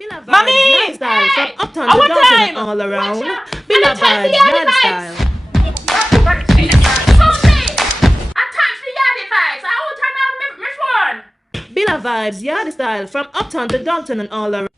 Billa Mommy! vibes, yard style, from Hey! uptown to Our downtown and time! all around. Watch out! Billa And the time for vibes, yardy yard vibes! style. I time for yardy vibes! I will turn on which one? Billa vibes, yard style, from uptown to downtown and all around.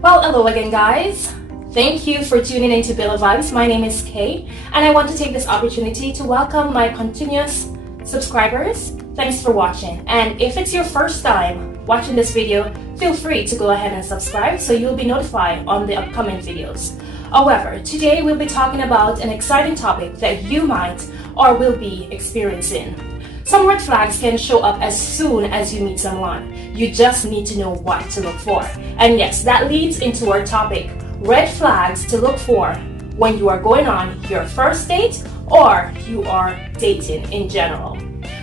Well, hello again, guys. Thank you for tuning into Billa Vibes. My name is Kay, and I want to take this opportunity to welcome my continuous subscribers. Thanks for watching. And if it's your first time watching this video, feel free to go ahead and subscribe so you'll be notified on the upcoming videos. However, today we'll be talking about an exciting topic that you might or will be experiencing. Some red flags can show up as soon as you meet someone. You just need to know what to look for. And yes, that leads into our topic, red flags to look for when you are going on your first date or you are dating in general.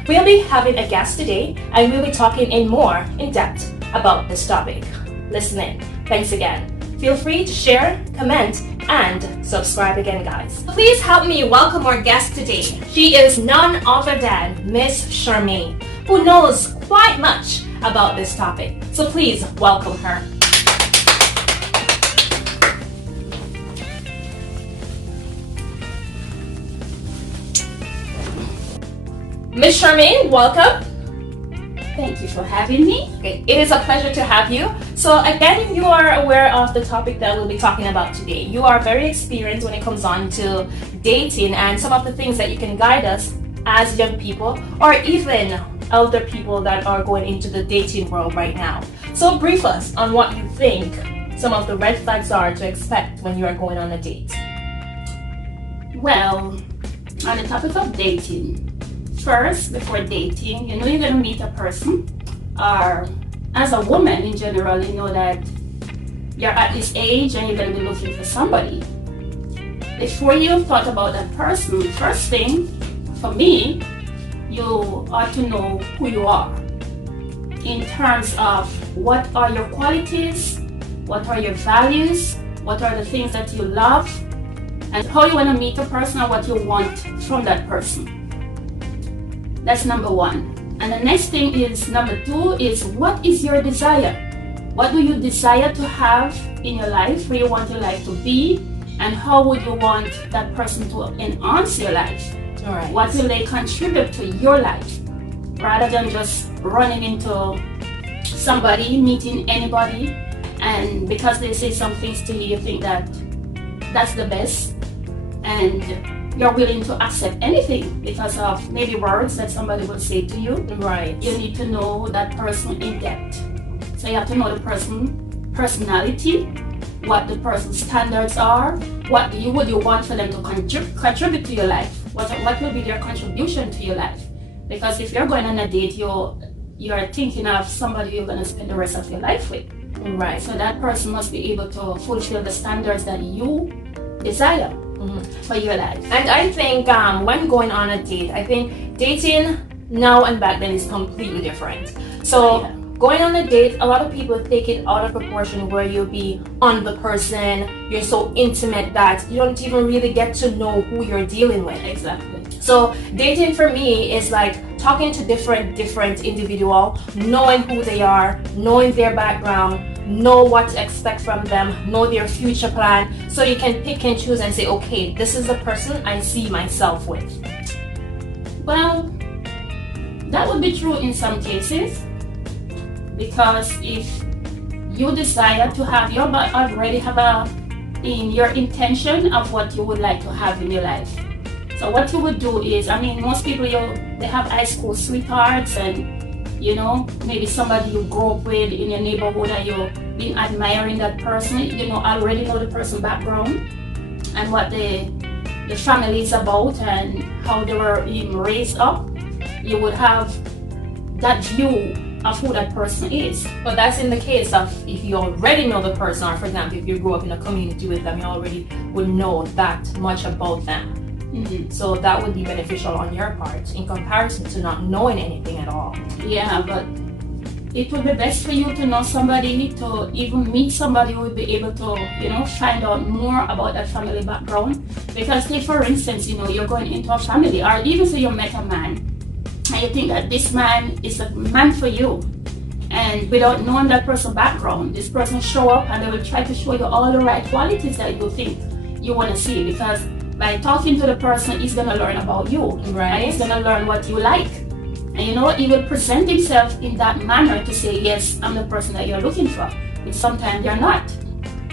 We'll be having a guest today and we'll be talking in depth about this topic. Listen in. Thanks again. Feel free to share, comment, and subscribe again, guys. Please help me welcome our guest today. She is none other than Miss Charmaine, who knows quite much about this topic. So please welcome her. Miss Charmaine, welcome. Thank you for having me. Okay, it is a pleasure to have you. So again, you are aware of the topic that we'll be talking about today. You are very experienced when it comes on to dating and some of the things that you can guide us as young people or even elder people that are going into the dating world right now. So brief us on what you think some of the red flags are to expect when you are going on a date. Well, on the topic of dating, first, before dating, you're going to meet a person, or as a woman in general, you know that you're at this age and you're going to be looking for somebody. Before you thought about that person, first thing, for me, you ought to know who you are in terms of what are your qualities, what are your values, what are the things that you love, and how you want to meet a person and what you want from that person. That's number one. And the next thing is, number two, is what is your desire? What do you desire to have in your life? Where you want your life to be? And how would you want that person to enhance your life? All right. What will they contribute to your life? Rather than just running into somebody, meeting anybody, and because they say some things to you, you think that that's the best. And you're willing to accept anything because of maybe words that somebody will say to you. Right. You need to know that person in depth. So you have to know the person, personality, what the person's standards are, what would you want for them to contribute to your life. What will be their contribution to your life? Because if you're going on a date, you're thinking of somebody you're going to spend the rest of your life with. Right. So that person must be able to fulfill the standards that you desire. For your life. And I think when going on a date, I think dating now and back then is completely different. So going on a date, a lot of people take it out of proportion where you'll be on the person, you're so intimate that you don't even really get to know who you're dealing with. Exactly. So dating for me is like talking to different individual, knowing who they are, knowing their background, know what to expect from them, know their future plan, so you can pick and choose and say, okay, this is the person I see myself with. Well, that would be true in some cases, because if you desire to have already have in your intention of what you would like to have in your life. So what you would do is, most people, they have high school sweethearts and maybe somebody you grew up with in your neighborhood and you've been admiring that person, already know the person's background and what the family is about and how they were being raised up. You would have that view of who that person is. But that's in the case of if you already know the person, or for example, if you grew up in a community with them, you already would know that much about them. So that would be beneficial on your part in comparison to not knowing anything at all. Yeah, but it would be best for you to know somebody, to even meet somebody who would be able to, find out more about that family background. Because say for instance, you're going into a family, or even say you met a man and you think that this man is a man for you, and And without knowing that person's background, this person show up and they will try to show you all the right qualities that you think you want to see, because by talking to the person, he's going to learn about you. Right. And he's going to learn what you like. And you know what? He will present himself in that manner to say, yes, I'm the person that you're looking for. But sometimes you're not.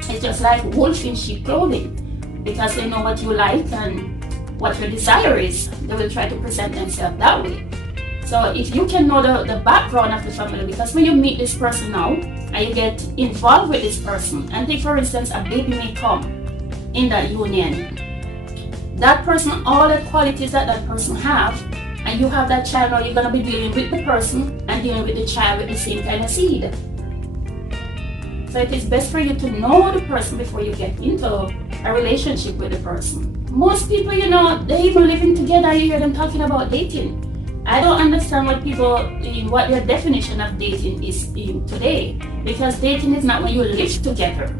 It's just like wolf in sheep clothing. Because they know what you like and what your desire is, they will try to present themselves that way. So if you can know the background of the family, because when you meet this person now and you get involved with this person, and take for instance a baby may come in that union, that person, all the qualities that that person have, and you have that child now, you're going to be dealing with the person and dealing with the child with the same kind of seed. So it is best for you to know the person before you get into a relationship with the person. Most people, you know, they even living together, you hear them talking about dating. I don't understand what their definition of dating is today, because dating is not when you live together.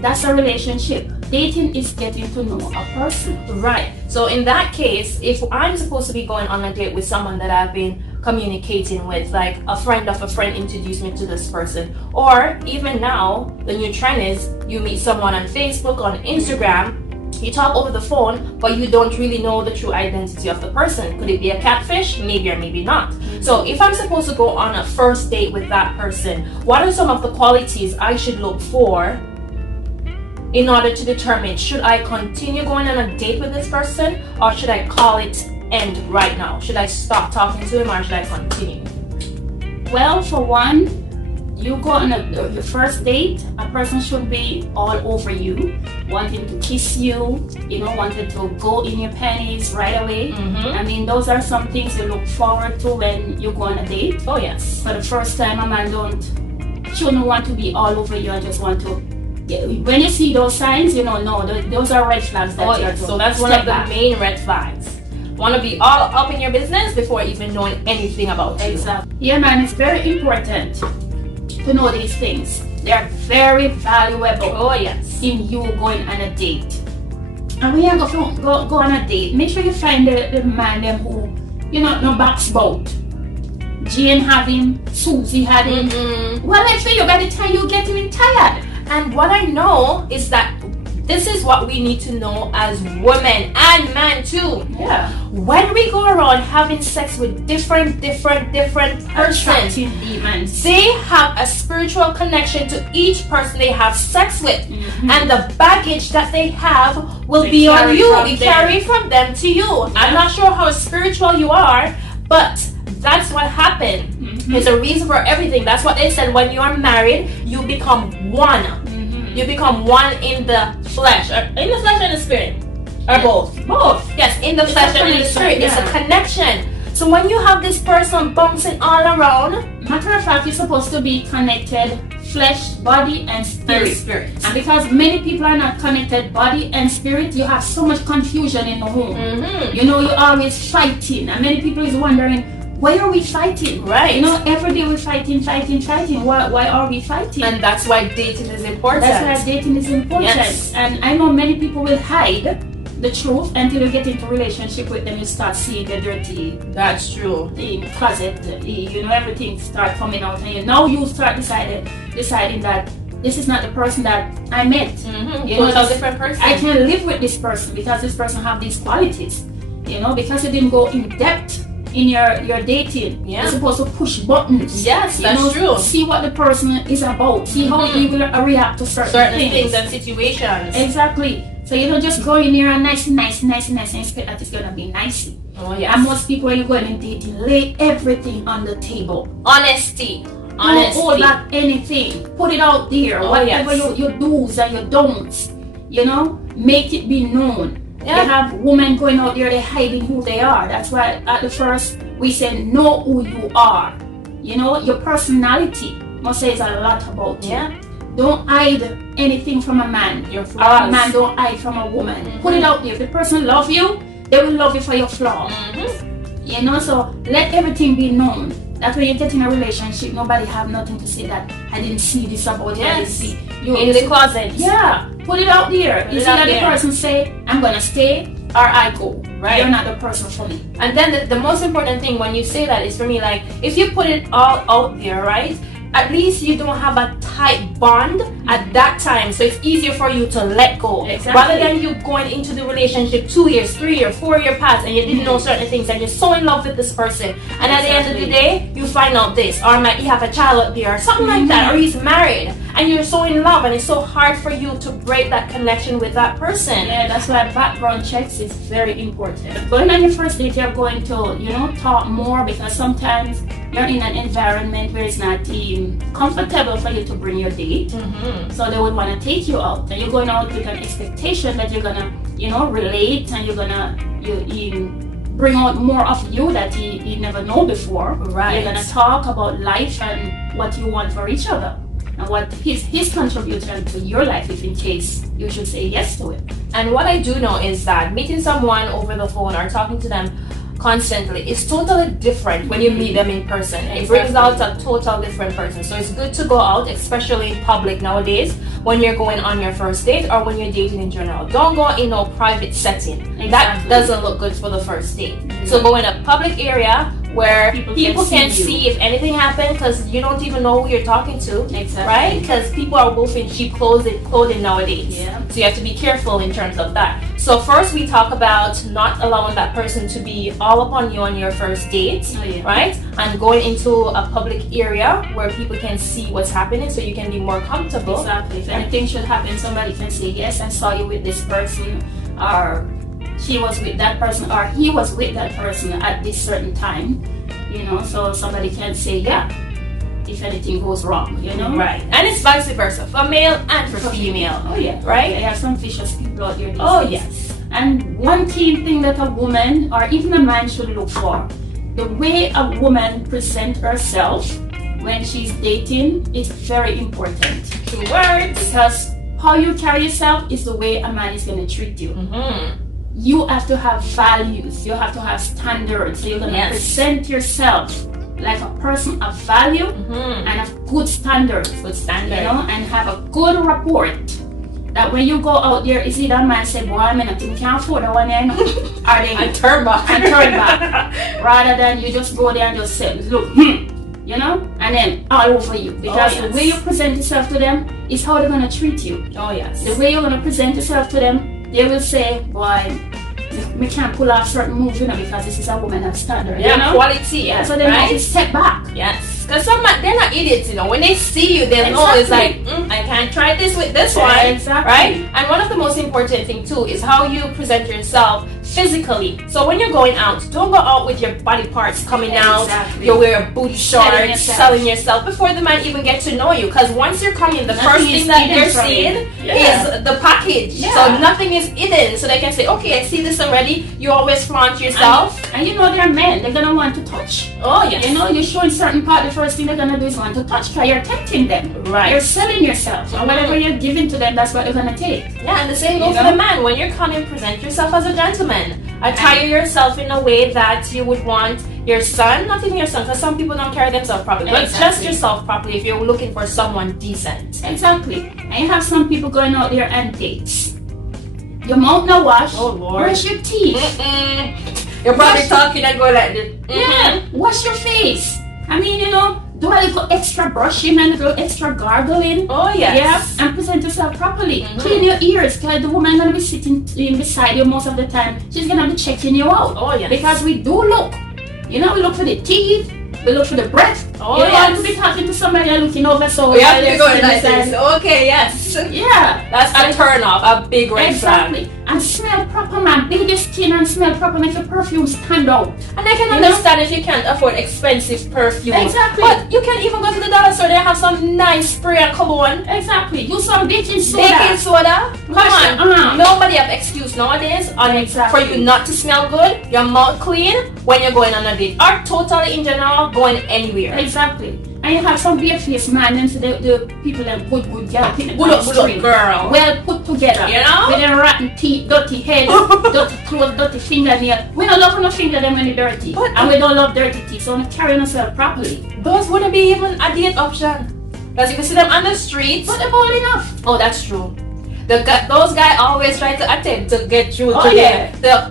That's a relationship. Dating is getting to know a person. Right. So in that case, if I'm supposed to be going on a date with someone that I've been communicating with, like a friend of a friend introduced me to this person, or even now, the new trend is you meet someone on Facebook, on Instagram, you talk over the phone, but you don't really know the true identity of the person. Could it be a catfish? Maybe or maybe not. So if I'm supposed to go on a first date with that person, what are some of the qualities I should look for in order to determine, should I continue going on a date with this person, or should I call it end right now? Should I stop talking to him, or should I continue? Well, for one, you go on the first date, a person should be all over you, wanting to kiss you, you know, wanting to go in your panties right away. I mean, those are some things you look forward to when you go on a date. Oh yes. For the first time, a man shouldn't want to be all over you and just want to. When you see those signs, you know, no, those are red flags. Oh yes. So that's one of the main red flags. Want to be all up in your business before even knowing anything about you. Exactly. Yeah, man, it's very important to know these things. They are very valuable. Oh yes. In you going on a date. And when you go on a date, make sure you find the man them who, you know, no backs bout. Jane have him, Susie had him. Well, let's say by the time you get him tired. And what I know is that this is what we need to know as women and men too. Yeah. When we go around having sex with different persons, demons, they have a spiritual connection to each person they have sex with. And the baggage that they have will be on you. We carry from them to you. Yeah. I'm not sure how spiritual you are, but that's what happened. There's a reason for everything. That's what they said. When you are married, you become one. You become one in the flesh. Or in the flesh and the spirit. Or both. Both. Yes, in the flesh and in the spirit. Yeah. It's a connection. So when you have this person bouncing all around, matter of fact, you're supposed to be connected flesh, body, and spirit. And because many people are not connected body and spirit, you have so much confusion in the home. You know, you're always fighting. And many people is wondering, why are we fighting? Right. You know, every day we're fighting. Why are we fighting? And that's why dating is important. That's why dating is important. Yes. And I know many people will hide the truth until you get into a relationship with them. You start seeing the dirty. That's true. The closet, you know, everything start coming out, and now you start deciding that this is not the person that I met. You know, a different person. I can live with this person because this person have these qualities. You know, because you didn't go in depth in your dating. You're supposed to push buttons. Yes, that's true. See what the person is about. See how he will react to certain things and situations. Exactly. So you don't just go in here and nice and expect that it's gonna be nice. Oh yes. And most people, when you go in dating, lay everything on the table. Honesty. Don't hold back anything. Put it out there. Whatever your do's and your don'ts. You know, make it be known. Yeah. They have women going out there, they're hiding who they are. That's why at the first we say know who you are. You know, your personality must say a lot about you. Yeah. Don't hide anything from a man. Or a man don't hide from a woman. Put it out there. If the person loves you, they will love you for your flaws. You know, so let everything be known. That when you get in a relationship, nobody have nothing to say that I didn't see this about you. I didn't see you in the closet. Yeah, put it out there. You see that the person say, I'm gonna stay or I go. Right. You're not the person for me. And then the most important thing when you say that is for me, like, if you put it all out there, right? at least you don't have a tight bond at that time, so it's easier for you to let go. Exactly. Rather than you going into the relationship 2 years, 3 years, 4 year past, and you didn't know certain things, and you're so in love with this person, and at the end of the day, you find out this, or might you have a child out there, or something like that, or he's married, and you're so in love, and it's so hard for you to break that connection with that person. Yeah, that's why background checks is very important. Going on your first date, you're going to, talk more, because sometimes you're in an environment where it's not comfortable for you to bring your date. So they would want to take you out, and you're going out with an expectation that you're gonna, relate, and you're gonna bring out more of you that he never know before. Right. You're gonna talk about life and what you want for each other, and what his contribution to your life, if in case you should say yes to it. And what I do know is that meeting someone over the phone or talking to them constantly is totally different when you meet them in person. It brings out a total different person. So it's good to go out, especially in public nowadays, when you're going on your first date or when you're dating in general. Don't go in a private setting. Exactly. That doesn't look good for the first date. So go in a public area where people can see if anything happened, because you don't even know who you're talking to. Exactly. Right? Because people are both in cheap clothing nowadays. Yeah. So you have to be careful in terms of that. So first we talk about not allowing that person to be all upon you on your first date, right? And going into a public area where people can see what's happening, so you can be more comfortable. Exactly. If anything should happen, somebody can say, yes, I saw you with this person, or she was with that person, or he was with that person at this certain time, so somebody can say, yeah, if anything goes wrong, Right. And it's vice versa, for male and for female. Oh yeah. Right? There are some vicious people out there these days. Yes. And one key thing that a woman or even a man should look for, the way a woman presents herself when she's dating is very important. Two words. Because how you carry yourself is the way a man is going to treat you. You have to have values. You have to have standards. So you're going to present yourself like a person of value and of good standards. And have a good rapport. That when you go out there, is it a man say, boy, I can't afford that one then? Are they And turn back. Rather than you just go there and just say, look, and then all over you. Because the way you present yourself to them is how they're going to treat you. Oh yes. The way you're going to present yourself to them, they will say, boy, we can't pull off certain moves, because this is a woman of standard. Quality. So they have to step back. Yes. Because they're not idiots, When they see you, they know it's like, I can't try this with this one. Exactly. Right? And one of the most important thing too is how you present yourself physically. So when you're going out, don't go out with your body parts coming out. You wear booty shorts, selling yourself before the man even gets to know you. Because once you're coming, the first thing that they're seeing is the package. So nothing is hidden. So they can say, okay, I see this already. You always flaunt yourself. And they're men. They're going to want to touch. Oh, yes. You're showing certain part. The first thing they're going to do is want to touch. Because you're tempting them. Right. You're selling yourself. And whatever you're giving to them, that's what they're going to take. Yeah, and the same goes for the man. When you're coming, present yourself as a gentleman. Attire yourself in a way that you would want your son, not even your son, because some people don't carry themselves properly, but just yourself properly if you're looking for someone decent. Exactly. And you have some people going out there and dates. Your mouth no wash. Oh Lord. Brush your teeth. You're probably talking and go like this. Yeah. Wash your face. Do a little extra brushing and a little extra gargling. Oh yes. Yeah. And present yourself properly. Clean your ears, because the woman gonna be sitting beside you most of the time. She's gonna be checking you out. Oh yes. Because we do look. We look for the teeth. We look for the breath. Oh, you don't want to be talking to somebody and looking over, so we have to be going like this. Okay, yes. Yeah. That's a turn off, a big red flag. Exactly. And smell proper, man. Build your skin and smell proper, make your perfume stand out. And I can understand if you can't afford expensive perfume. Exactly. But you can even go to the dollar store, they have some nice spray and cologne. Exactly. Use some baking soda. Baking soda? Come on. Nobody have excuse nowadays for you not to smell good, your mouth clean when you're going on a date. Or totally in general, going anywhere. Exactly. And you have some bare face man, and so the people that good girl, good girl, well put together, with their rotten teeth, dirty head, dirty clothes, dirty fingernail. We don't love no finger them when they're dirty, and we don't love dirty teeth, so we carry ourselves properly. Those wouldn't be even a date option, because you can see them on the streets. But they're bold enough. Oh, that's true. Those guys always try to attempt to get through to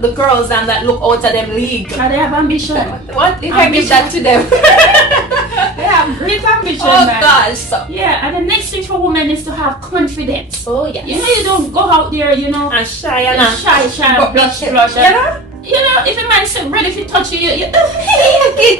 the girls and that look out of them league. And they have ambition. What? You can give that to them. They have Great ambition, Oh man. gosh. So, Yeah, and the next thing for women is to have confidence. oh yes. You know, you don't go out there, And shy and shy, blush. You know, if a man said ready to touch you, you get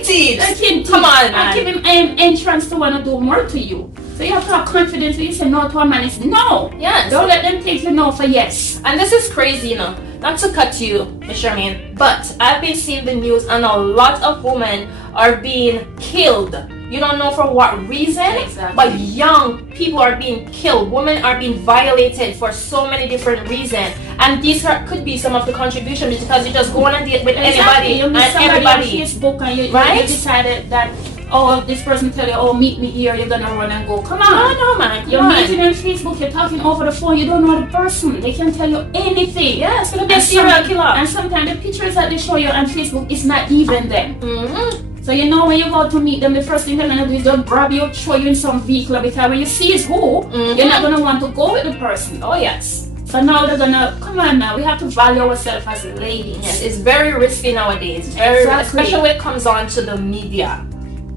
it. Come on, and man. give him entrance to want to do more to you. So you have to have confidence when you say no to a man. It's no. Yes. Don't let them take you no for yes. And this is crazy, you know. Not to cut you, Miss Charmaine, but I've been seeing the news and a lot of women are being killed. You don't know for what reason, Exactly. but young people are being killed. Women are being violated for so many different reasons. And these could be some of the contributions because you just go on a date with anybody You and meet somebody everybody. on Facebook and you Right? decided that, oh, this person tell you, oh, meet me here, you're gonna run and go. Come on. No, man. You're Come on. meeting on Facebook, you're talking over the phone, you don't know the person. They can tell you anything. Yeah, it's gonna be a And serial killer. And sometimes the pictures that they show you on Facebook is not even them. Mm-hmm. So you know when you go to meet them, the first thing they're gonna do is just grab you, throw you in some vehicle because when you see is who, you're not gonna want to go with the person. Oh yes. So now they're gonna come on now. We have to value ourselves as ladies. Yes, it's very risky nowadays. Very, Exactly. especially when it comes on to the media.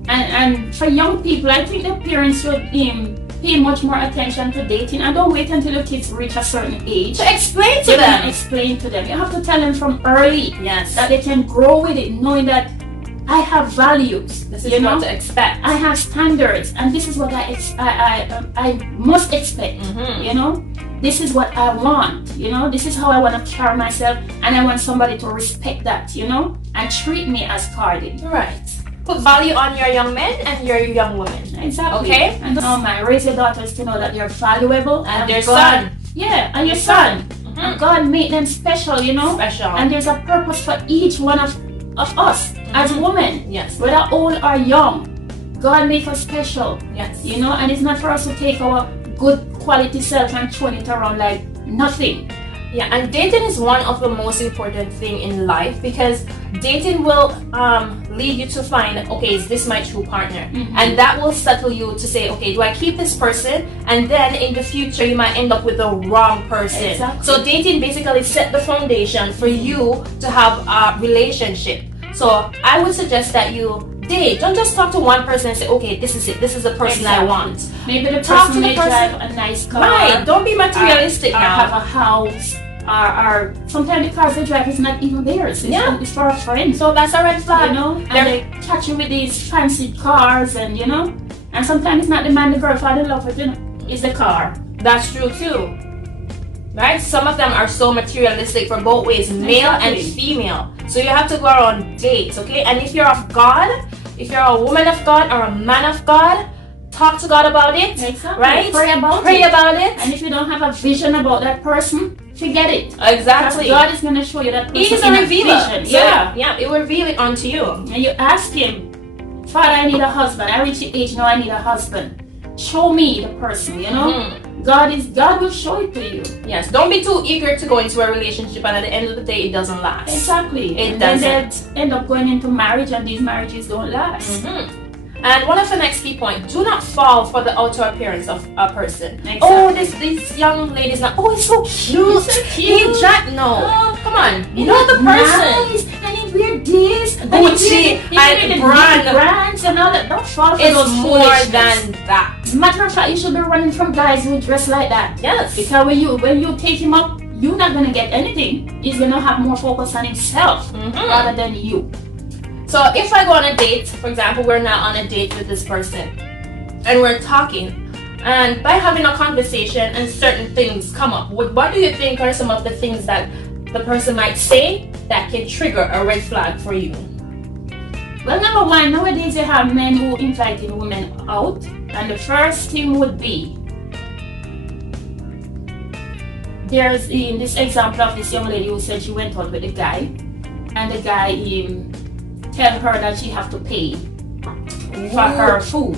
And for young people, I think the parents should pay much more attention to dating and don't wait until the kids reach a certain age. To explain to You them. can explain to them. You have to tell them from early Yes. that they can grow with it, knowing that I have values. This is you know, what to expect. I have standards, and this is what I must expect. Mhm. You know, this is what I want. You know, this is how I want to carry myself, and I want somebody to respect that. You know, and treat me as Cardi. Right. Put value on your young men and your young women. Exactly. Okay? And man, raise your daughters to know that they're valuable And their God, son. Yeah, and your son. Mhm. And God made them special. You know, Special. and there's a purpose for each one of us as women. Yes. Whether old or young, God make us special. Yes. You know, and it's not for us to take our good quality self and throw it around like nothing. Yeah, and dating is one of the most important thing in life because dating will lead you to find, okay, is this my true partner? And that will settle you to say, okay, do I keep this person? And then in the future you might end up with the wrong person. Exactly. So dating basically set the foundation for you to have a relationship. So I would suggest that you date. Don't just talk to one person and say, okay, this is it. This is the person I Exactly. want. Maybe the Talk to person the may person. drive a nice car. Right. Don't be materialistic or now. have a house. Or sometimes the cars they drive is not even theirs. It's for a friend. So that's a red flag. You know, and They're- they catch you with these fancy cars, and you know, and sometimes it's not the man the girl fall in love with, you know, it's the car. That's true too. Right? Some of them are so materialistic for both ways, male and Exactly. female. So you have to go on dates, okay? And if you're of God, if you're a woman of God or a man of God, talk to God about it. Exactly. Right? Pray about Pray it. about it. And if you don't have a vision about that person, forget it. Exactly. Because God is going to show you that person He is in a revealer. vision. So, Yeah. yeah, it will reveal it unto you. And you ask him, Father, I need a husband. I reach the age now I need a husband. Show me the person, you know? God will show it to you. Yes. Don't be too eager to go into a relationship and at the end of the day it doesn't last. Exactly. It And then doesn't. they end up going into marriage and these marriages don't last. And one of the next key points, do not fall for the outer appearance of a person. Exactly. Oh, this young lady's not, oh, it's so cute. It's so cute. He jack, no. Oh, Come on. You know the person. Nice. And he wear this. Gucci and brand. brands and all that. Don't fall for those It's more foolishness. than that. Matter of fact, you should be running from guys who dress like that. Yes. Because when you take him up, you're not gonna get anything. He's gonna have more focus on himself rather than you. So if I go on a date, for example, we're now on a date with this person and we're talking, and by having a conversation and certain things come up, what do you think are some of the things that the person might say that can trigger a red flag for you? Well, number one, nowadays you have men who inviting women out, and the first thing would be, there's in this example of this young lady who said she went out with a guy, and the guy tell her that she have to pay for her food.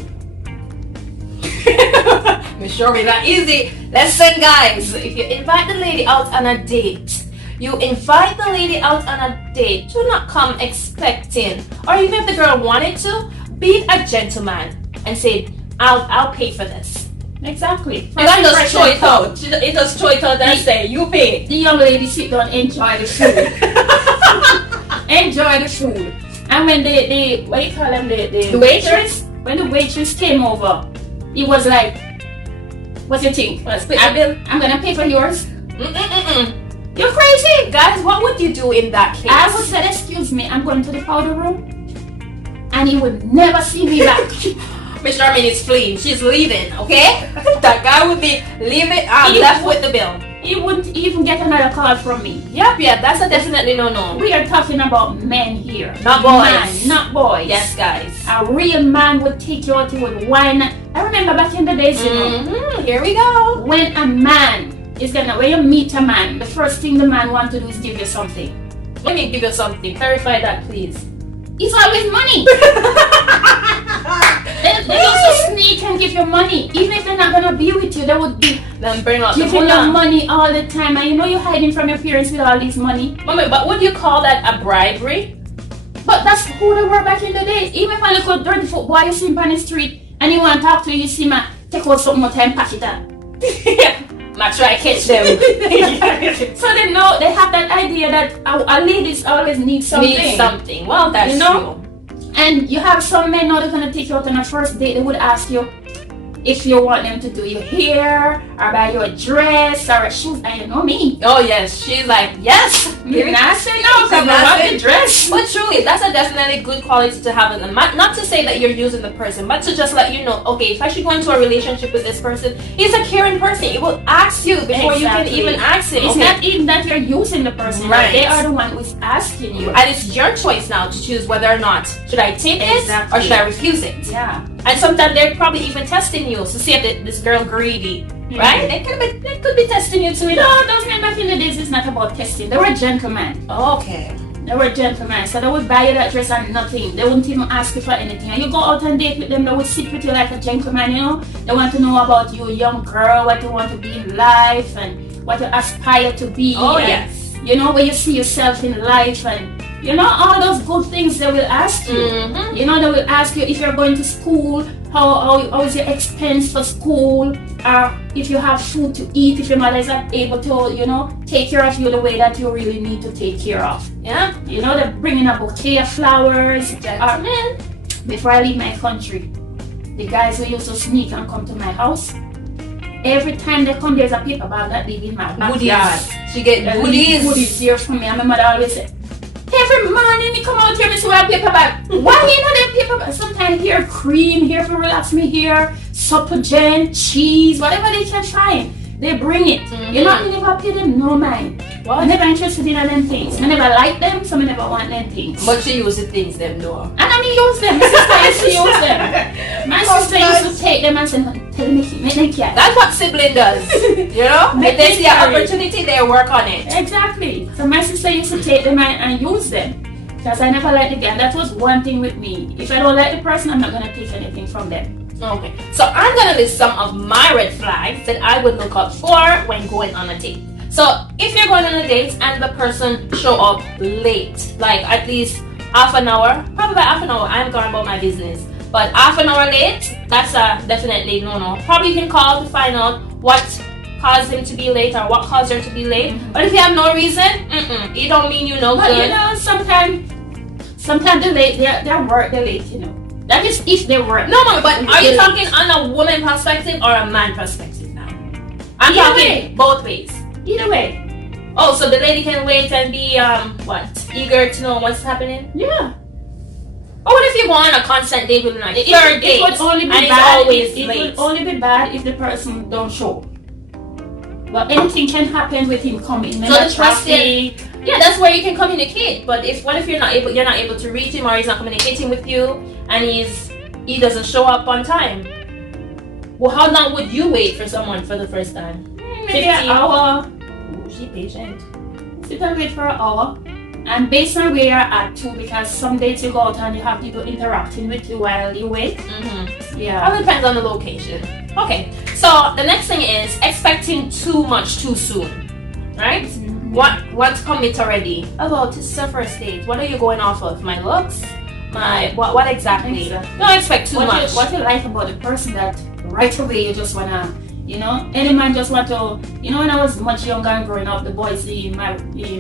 Miss Shirley, that easy. Listen, guys, if you invite the lady out on a date, you invite the lady out on a date, do not come expecting, or even if the girl wanted to, be a gentleman and say, I'll pay for this. Exactly. You can't just throw it out. You just throw it out and say, you pay. The young lady sit down, enjoy the food. Enjoy the food. And when they what do you call them? The The waitress? when the waitress came over, he was like, "What do you think? Let's split the bill. I'm gonna pay for yours." You're crazy, guys. What would you do in that case? I would say, "Excuse me, I'm going to the powder room," and he would never see me back. Miss Charmaine is fleeing. She's leaving. Okay, that guy would be leaving. Left with the bill. He wouldn't even get another call from me. Yep. That's a definitely no. We are talking about men here, Not boys. Man, not boys. Yes, guys. A real man would take you out, he would wine. I remember back in the days, you know, Here we go. when a man is gonna, when you meet a man, the first thing the man wants to do is give you something. Let me give you something. Clarify that, please. It's always money. They also sneak and give you money. Even if they're not gonna be with you, they would be Then bring out the giving you money. money all the time. And you know you're hiding from your parents with all this money. Mommy, but would you call that a bribery? But that's who they were back in the days. Even if I look at dirty foot boy you see him on the street and you want to talk to you see him take out something more time, pack it up. Might try to catch them. So they know, they have that idea that a ladies always need something. Need something. Well, that's You know? true. And you have some men now they're gonna take you out on a first date. They would ask you if you want them to do your hair or buy you a dress or a shoes. And you know me. Oh yes, she's like yes. You're not saying no because I want the dress. But truly, that's a definitely good quality to have in them. Not to say that you're using the person, but to just let you know, okay, if I should go into a relationship with this person, he's a caring person. He will ask you before you can even ask him. It's Okay? not even that you're using the person. Right. They are the one who's asking you. And it's your choice now to choose whether or not should I take it or should I refuse it. Yeah. And sometimes they're probably even testing you to see if this girl greedy, right? They could be testing you too. You know? No, those men back in the days is not about testing. They were gentlemen. Okay. They were gentlemen. So they would buy you that dress and nothing. They wouldn't even ask you for anything. And you go out and date with them, they would sit with you like a gentleman, you know? They want to know about you, young girl, what you want to be in life and what you aspire to be. Oh, and, yes. You know, where you see yourself in life and you know, all those good things they will ask you. You know, they will ask you if you're going to school, how is your expense for school, or if you have food to eat, if your mother is not able to, you know, take care of you the way that you really need to take care of. Yeah. You know, they're bringing a bouquet of flowers. Man. Before I leave my country, the guys who used to sneak and come to my house, every time they come, there's a paper bag that they leave in my backyard. She get goodies. Goodies here for me. And my mother always said, every morning you come out here and wear a paper bag. Why you know that paper bag? Sometimes here cream, here for relax me here, supper jam, cheese, whatever they can find. They bring it. You know, I never pay them no mind. I never interested in them things. I never like them, so I never want them things. But she use the things them do. And I mean use them. My sister used to use them. My sister used to take them and say, tell them make them carry. That's what sibling does. You know? If they see an opportunity, they work on it. Exactly. So my sister used to take them and use them. Because I never liked the guy. That was one thing with me. If I don't like the person, I'm not going to take anything from them. Okay. So I'm going to list some of my red flags that I would look out for when going on a date. So if you're going on a date and the person show up late, like at least half an hour, probably by half an hour, I'm going about my business. But half an hour late, that's a definitely no. Probably you can call to find out what caused him to be late or what caused her to be late. But if you have no reason, it don't mean you know But good. you know, sometimes they're late, they're late, you know. That is if they work. No, but are you talking on a woman perspective or a man perspective now? I'm Either talking way. both ways. Either way. Oh, so the lady can wait and be eager to know what's happening? Yeah. Or what if you go on a constant date with like third date It would only be and it's bad. always It late? would only be bad if the person don't show. Well, anything can happen with him coming. So Remember the trust traffic. Yeah, that's where you can communicate. But what if you're not able to reach him or he's not communicating with you and he doesn't show up on time? Well, how long would you wait for someone for the first time? Maybe an hour. Ooh, she patient. Sit and wait for an hour. And based on where you're at too, because some dates you go out and you have people interacting with you while you wait. Yeah. All depends on the location. Okay, so the next thing is expecting too much too soon, right? What's commit already? Oh, this is the first date. What are you going off of? My looks? What exactly? Don't expect too much. What you like about the person that right away you just wanna, you know, any man just want to, you know, when I was much younger and growing up, the boys, my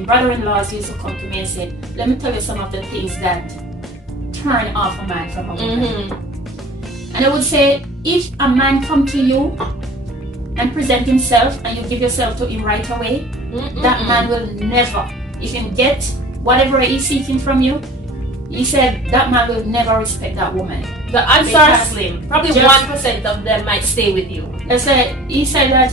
brother-in-laws used to come to me and say, let me tell you some of the things that turn off a man from a woman. And I would say, if a man come to you and present himself and you give yourself to him right away, that man will never, if he get whatever he's seeking from you, he said that man will never respect that woman. The answer is slim. Probably 1% of them might stay with you. He said that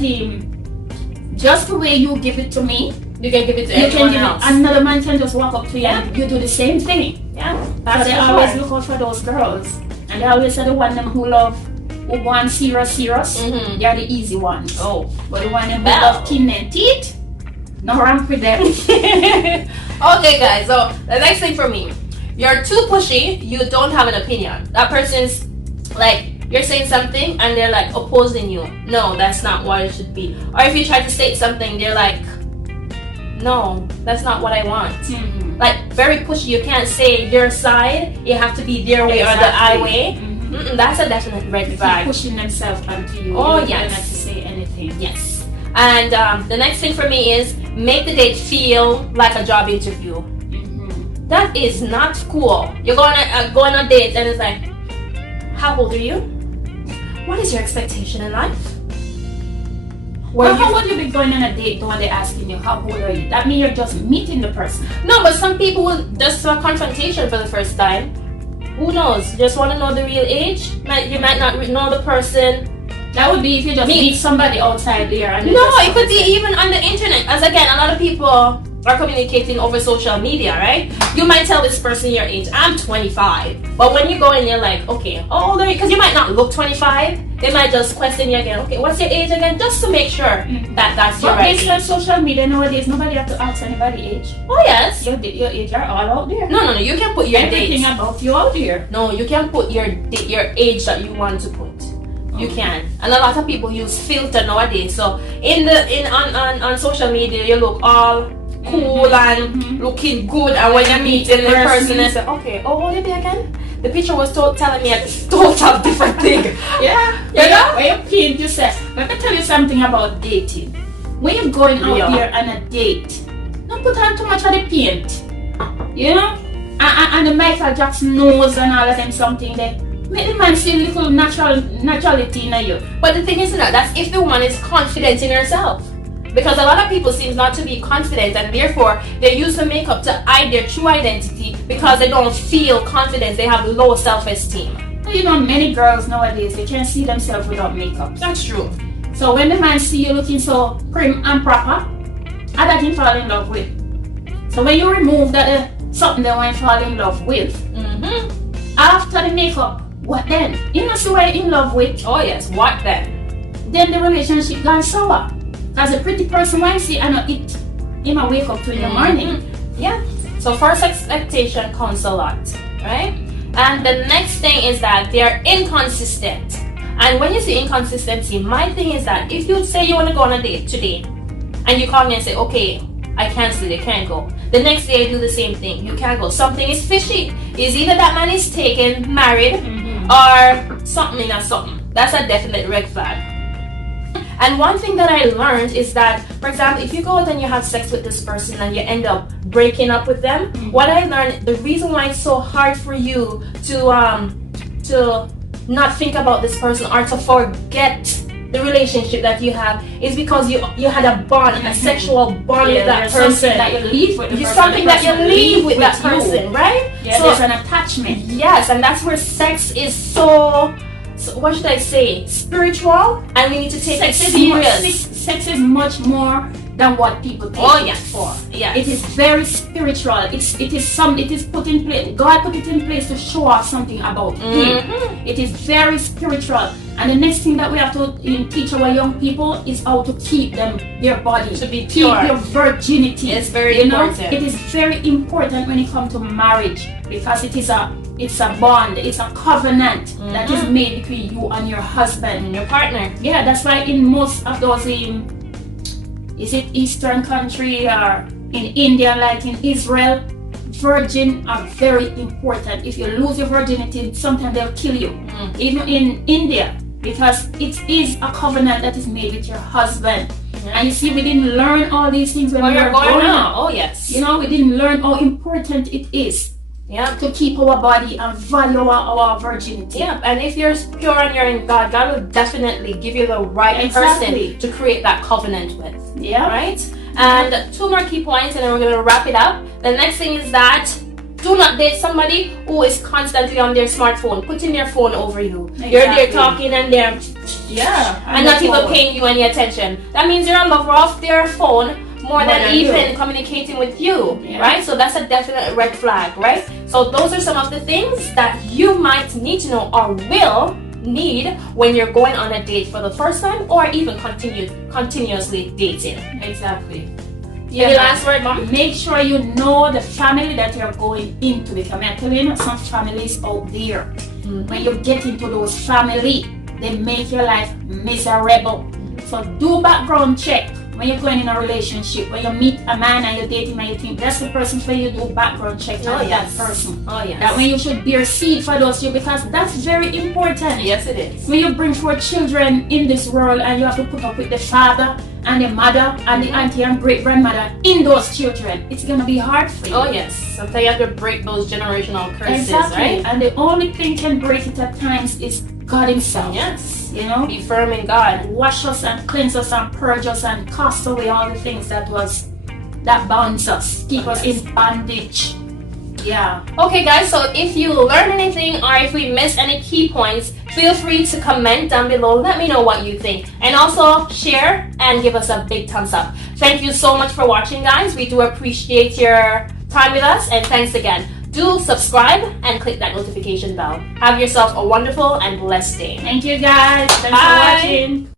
just the way you give it to me, you can give it to anyone else. Another man can just walk up to you and you do the same thing. Yeah, so they always look out for those girls, and they always say the one them who want serious. They are the easy ones. Oh, but the one them who love thin and teeth, no rank with them. Okay, guys. So the next thing for me, you're too pushy. You don't have an opinion. That person's like, you're saying something and they're like opposing you. No, that's not what it should be. Or if you try to state something, they're like, no, that's not what I want. Like, very pushy. You can't say your side. You have to be their way or the I way. That's a definite red flag. Pushing themselves onto you. Oh, yes. yes. Not to say anything. Yes. And the next thing for me is make the date feel like a job interview. That is not cool. You're going on a date and it's like, how old are you? What is your expectation in life? Well, how would you be going on a date when they're asking you how old are you? That means you're just meeting the person. No, but some people will just a confrontation for the first time. Who knows? Just want to know the real age. You might not know the person. That would be if you just meet somebody outside there. And no, it could be even on the internet. As again, a lot of people are communicating over social media, right? You might tell this person your age. I'm 25. But when you go in, you're like, okay, how old are you? Because you might not look 25. They might just question you again. Okay, what's your age again? Just to make sure that that's your right age. But based on social media nowadays, nobody have to ask anybody age. Oh, yes. Your age are all out there. No. You can put your everything about you out here. No, you can put your age that you want to put. You can. And a lot of people use filter nowadays. So on social media, you look all cool and looking good, and when you meet the person and say, okay, oh, what did you again? The picture was telling me a total different thing. Yeah. You know? When you paint yourself. Let me tell you something about dating. When you're going out there on a date, don't put on too much of the paint. You know? And the Michael Jackson nose and all of them something there. Make the man see a little naturality in you. But the thing is that's if the woman is confident in herself. Because a lot of people seem not to be confident, and therefore they use the makeup to hide their true identity because they don't feel confident. They have low self-esteem. You know, many girls nowadays, they can't see themselves without makeup. That's true. So when the man see you looking so prim and proper, that he fall in love with. So when you remove that something they want to fall in love with, after the makeup, what then? You must see what you're in love with. Oh yes, what then? Then the relationship gone sour. As a pretty person, when you see I know it, you might wake up to in the morning. Yeah. So first expectation counts a lot, right? And the next thing is that they're inconsistent. And when you say inconsistency, my thing is that if you say you want to go on a date today, and you call me and say, okay, I cancel, you can't go. The next day you do the same thing, you can't go. Something is fishy. Is either that man is taken, married, or something or something. That's a definite red flag. And one thing that I learned is that, for example, if you go out and you have sex with this person and you end up breaking up with them, what I learned, the reason why it's so hard for you to not think about this person or to forget the relationship that you have is because you had a bond, a sexual bond with that person. Something that you leave with the person. Something that you leave with that person, right? Yeah, so there's an attachment. Yes, and that's where sex is so what should I say? Spiritual, and we need to take it serious. Sex is much more than what people take it for. Yeah, it is very spiritual. It is put in place. God put it in place to show us something about Him. It is very spiritual. And the next thing that we have to teach our young people is how to keep their body, to be pure. Keep their virginity. It's very important. It is very important when it comes to marriage, because it's a bond, it's a covenant that is made between you and your husband and your partner. Yeah, that's why in most of those is it Eastern country or in India, like in Israel, virgin are very important. If you lose your virginity, sometimes they'll kill you. Even in India, because it is a covenant that is made with your husband. And you see, we didn't learn all these things when we were growing up. Oh yes. You know, we didn't learn how important it is. Yeah. to keep our body and value our virginity. Yeah, and if you're pure and you're in God, God will definitely give you the right person to create that covenant with. Yeah. Right? And 2 more key points, and then we're going to wrap it up. The next thing is that do not date somebody who is constantly on their smartphone, putting their phone over you. Exactly. You're there talking and they're and not even paying you any attention. That means you're on lover off their phone more than even communicating with you, right? So that's a definite red flag, right? So those are some of the things that you might need to know or will need when you're going on a date for the first time or even continuously dating. Exactly. Any last word, Mom? Make sure you know the family that you're going into. Because I'm telling you, some families out there, when you get into those family, they make your life miserable. So do background check when you're going in a relationship. When you meet a man and you're dating and you think that's the person for you, do background check on that person. Oh yes. That when you should bear seed for those two, because that's very important. Yes, it is. When you bring forth children in this world and you have to put up with the father and the mother and the auntie and great grandmother in those children, it's gonna be hard for you. Oh yes. Sometimes you have to break those generational curses, right? And the only thing can break it at times is God Himself. Yes. You know? Be firm in God. Wash us and cleanse us and purge us and cast away all the things that bounds us, keep us in bondage. Yeah. Okay guys, so if you learned anything or if we missed any key points, feel free to comment down below. Let me know what you think. And also share and give us a big thumbs up. Thank you so much for watching, guys. We do appreciate your time with us, and thanks again. Do subscribe and click that notification bell. Have yourself a wonderful and blessed day. Thank you guys. Thanks Bye. for watching.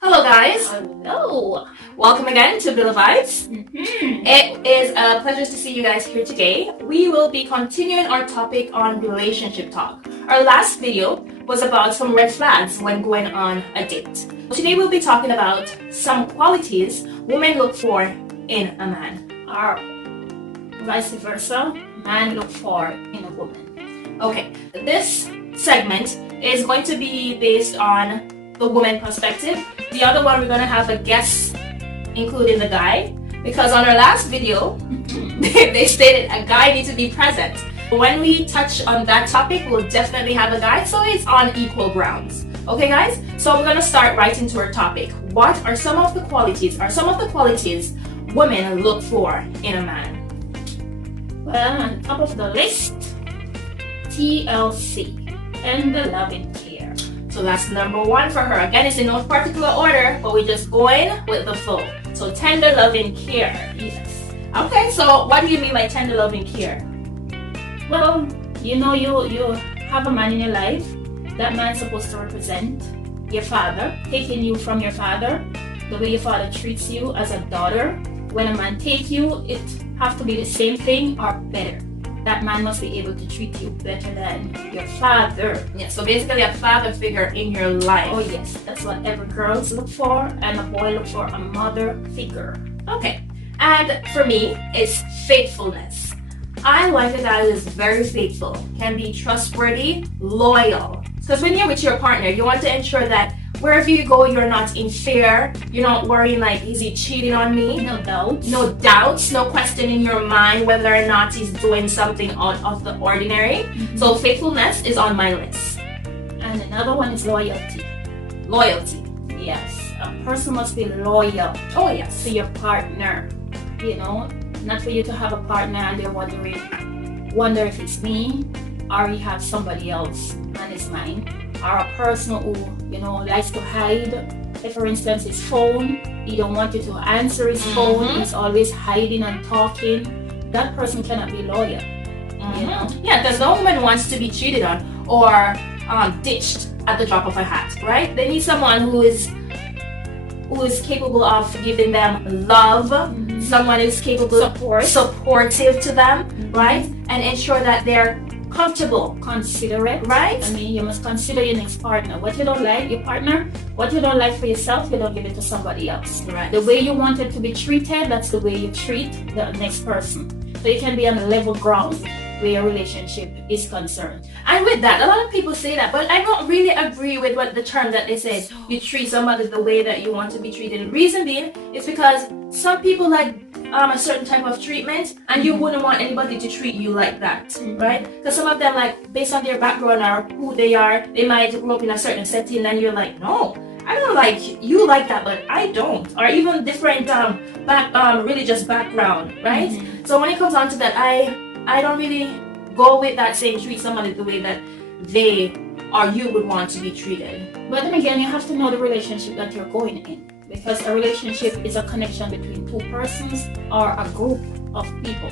Hello guys. Hello. Welcome again to Villa Vibes. It is a pleasure to see you guys here today. We will be continuing our topic on relationship talk. Our last video was about some red flags when going on a date. Today we'll be talking about some qualities women look for in a man. Or vice versa, man look for in a woman. Okay, this segment is going to be based on the woman perspective. The other one, we're going to have a guest, including the guy, because on our last video, they stated a guy needs to be present. When we touch on that topic, we'll definitely have a guy, so it's on equal grounds. Okay, guys? So we're going to start right into our topic. What are some of the qualities, women look for in a man? Well, on top of the list, TLC, tender loving care. So that's number 1 for her. Again, it's in no particular order, but we're just going with the flow. So tender loving care. Yes. Okay, so what do you mean by tender loving care? Well, you know, you have a man in your life. That man's supposed to represent your father, taking you from your father, the way your father treats you as a daughter. When a man takes you, it have to be the same thing or better. That man must be able to treat you better than your father. Yeah, so basically a father figure in your life. Oh yes, that's what every girls look for, and a boy look for a mother figure. Okay, and for me, it's faithfulness. I like a guy who is very faithful, can be trustworthy, loyal. Because when you're with your partner, you want to ensure that wherever you go, you're not in fear. You're not worrying like, is he cheating on me? No doubts. No doubts, no question in your mind whether or not he's doing something out of the ordinary. So faithfulness is on my list. And another one is loyalty. Loyalty. Yes, a person must be loyal. Oh yes. To your partner. You know, not for you to have a partner and they're wonder if it's me or you have somebody else on his mind. Or a person who, you know, likes to hide. If for instance his phone, he don't want you to answer his phone, he's always hiding and talking. That person cannot be loyal. You know? Yeah, because no woman wants to be cheated on or ditched at the drop of a hat, right? They need someone who is capable of giving them love, someone who's capable supportive to them, right? And ensure that they're comfortable, considerate, right? I mean, you must consider your next partner. What you don't like, your partner, what you don't like for yourself, you don't give it to somebody else. Right. The way you wanted to be treated, that's the way you treat the next person. So you can be on a level ground. where your relationship is concerned. And with that, a lot of people say that, but I don't really agree with what the term that they say, you treat somebody the way that you want to be treated. The reason being is because some people like a certain type of treatment, and you wouldn't want anybody to treat you like that, right? Because some of them, like, based on their background or who they are, they might grow up in a certain setting, and you're like, no, I don't like you like that, but I don't. Or even different religious background, right? So when it comes down to that, I don't really go with that saying treat somebody the way that they or you would want to be treated. But then again, you have to know the relationship that you're going in, because a relationship is a connection between two persons or a group of people.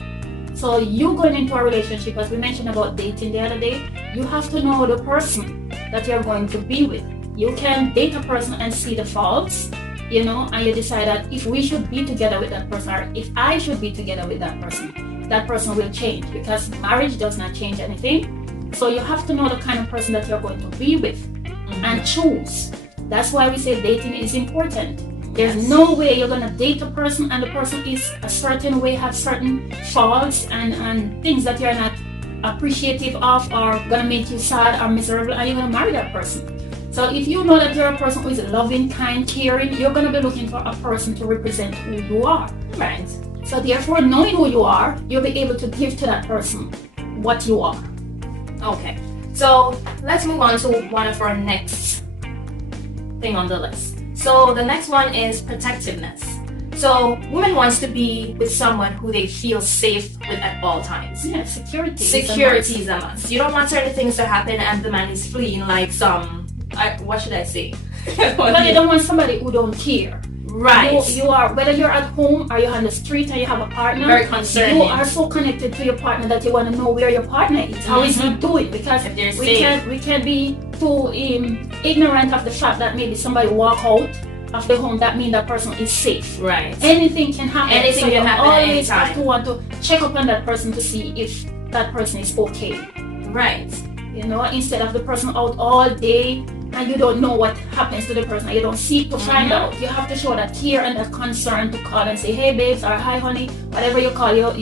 So you going into a relationship, as we mentioned about dating the other day, you have to know the person that you're going to be with. You can date a person and see the faults, and you decide that if we should be together with that person, or if I should be together with that person will change, because marriage does not change anything. So you have to know the kind of person that you're going to be with and choose. That's why we say dating is important. There's no way you're gonna date a person and the person is a certain way, have certain faults and things that you're not appreciative of, or gonna make you sad or miserable, and you're gonna marry that person. So if you know that you're a person who is loving, kind, caring, you're gonna be looking for a person to represent who you are. Right. So therefore, knowing who you are, you'll be able to give to that person what you are. Okay. So let's move on to one of our next thing on the list. So the next one is protectiveness. So women wants to be with someone who they feel safe with at all times. Yeah, security. Security is a must. You don't want certain things to happen and the man is fleeing like some, what should I say? But you don't want somebody who don't care. Right. You are, whether you're at home or you're on the street and you have a partner, very concerning. You are so connected to your partner that you want to know where your partner is. How is he doing? Because we can't be too ignorant of the fact that maybe somebody walk out of the home, that means that person is safe. Right. Anything can happen. Anything can happen at any time. Always have to want to check up on that person to see if that person is okay. Right. Instead of the person out all day and you don't know what happens to the person, you don't seek to find out. You have to show that care and that concern to call and say, hey babes, or hi honey, whatever you call your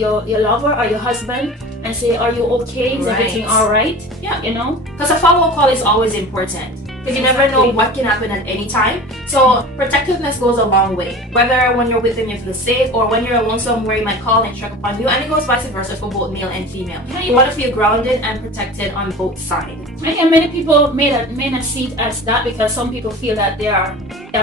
lover or your husband, and say, are you okay? Is everything all right? Yeah. Because a follow-up call is always important. Because you never know what can happen at any time. So protectiveness goes a long way. Whether when you're with them you feel safe, or when you're alone somewhere you might call and check upon you, and it goes vice versa for both male and female. You want to feel grounded and protected on both sides. And many people may not see it as that, because some people feel that they are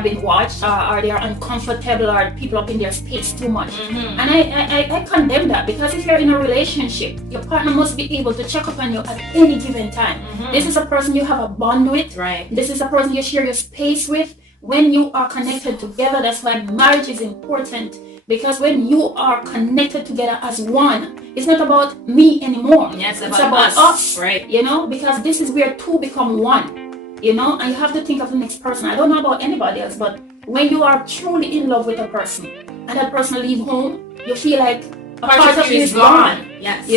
being watched, or they are uncomfortable, or people up in their space too much. And I condemn that, because if you're in a relationship, your partner must be able to check upon you at any given time. This is a person you have a bond with. Right. This is a person you share your space with. When you are connected together, that's why marriage is important, because when you are connected together as one, it's not about me anymore. Yes, it's about us, right? Because this is where two become one. And you have to think of the next person. I don't know about anybody else, but when you are truly in love with a person and that person leave home, you feel like a part of you is gone. Yes.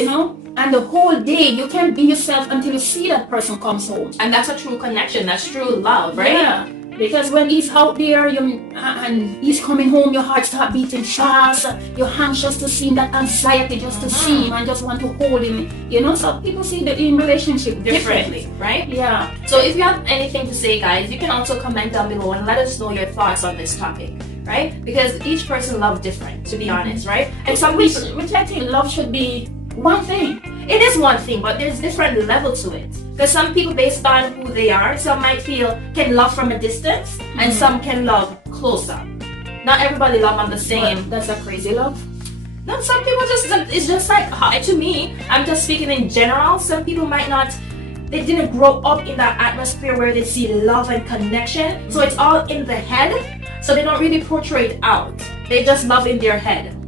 And the whole day you can't be yourself until you see that person comes home. And that's a true connection. That's true love, right? Yeah. Because when he's out there and he's coming home, your heart starts beating fast. You're anxious to see him, that anxiety just to see him and just want to hold him. So people see the relationship differently, right? Yeah. So if you have anything to say, guys, you can also comment down below and let us know your thoughts on this topic, right? Because each person loves different, to be honest, right? And some people, which I think love should be one thing. It is one thing, but there's different level to it. Because some people, based on who they are, some might can love from a distance, and some can love closer. Not everybody love on the same. But that's a crazy love. No, some people it's just like, to me, I'm just speaking in general. Some people might not, they didn't grow up in that atmosphere where they see love and connection. So it's all in the head. So they don't really portray it out. They just love in their head.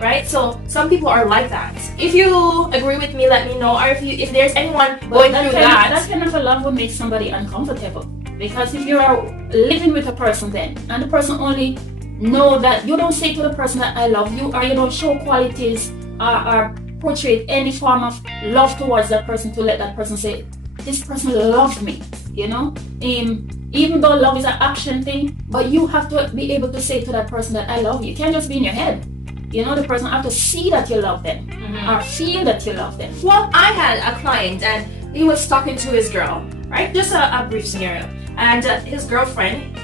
Right? So some people are like that. If you agree with me, let me know. Or if there's anyone going through that. That kind of a love would make somebody uncomfortable. Because if you are living with a person then, and the person only know that you don't say to the person that I love you, or you don't show qualities or portray any form of love towards that person, to let that person say, this person loves me, even though love is an action thing, but you have to be able to say to that person that I love you. You can't just be in your head. The person have to see that you love them. or feel that you love them. Well, I had a client and he was talking to his girl, right? Just a brief scenario. And his girlfriend,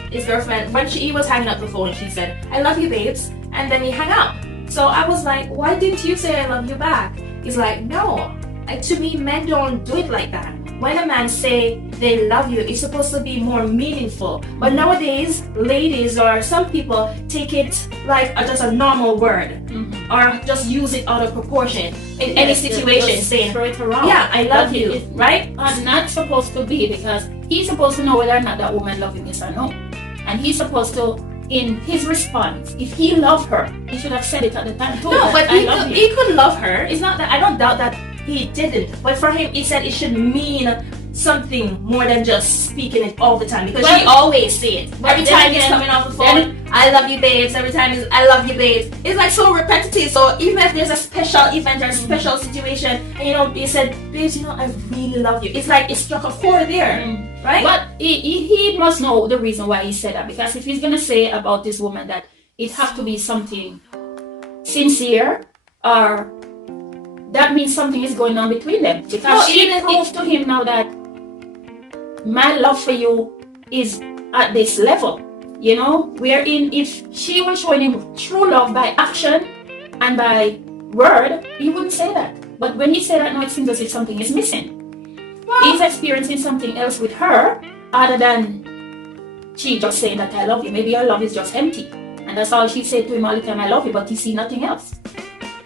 when he was hanging up the phone, she said, "I love you, babes," and then he hung up. So I was like, "Why didn't you say I love you back?" He's like, "No, to me, men don't do it like that. When a man say they love you, it's supposed to be more meaningful. But nowadays, ladies or some people take it like just a normal word, or just use it out of proportion in any situation, saying, throw it around. "Yeah, I love you," right? It's not supposed to be, because he's supposed to know whether or not that woman loves him, yes or no. And he's supposed to, in his response, if he loved her, he should have said it at the time too. No, but he he could love her. It's not that I don't doubt that he didn't. But for him, he said it should mean something more than just speaking it all the time, because she always say it. Every time he's coming off the phone, "I love you, babes." Every time he's, "I love you, babes." It's like so repetitive. So even if there's a special event or a special situation, and he said, "Babes, I really love you," it's like it struck a chord there, right? But he must know the reason why he said that, because if he's gonna say about this woman that it have to be something sincere, or that means something is going on between them, because she proved to him now that my love for you is at this level, wherein if she was showing him true love by action and by word, he wouldn't say that. But when he said that, now it seems as if something is missing. He's experiencing something else with her other than she just saying that "I love you." Maybe her love is just empty, and that's all she said to him all the time, "I love you," but he see nothing else.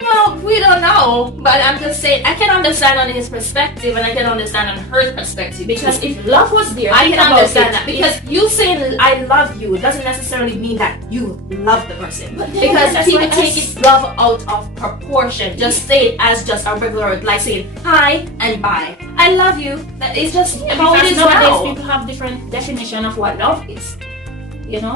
Well, we don't know, but I'm just saying I can understand on his perspective, and I can understand on her perspective. Because if love was there, I can understand that. Because you saying "I love you" doesn't necessarily mean that you love the person. Because people take it love out of proportion. Just say it as just a regular word, like saying "hi" and "bye." I love you. That is just how it is nowadays. now. People have different definition of what love is.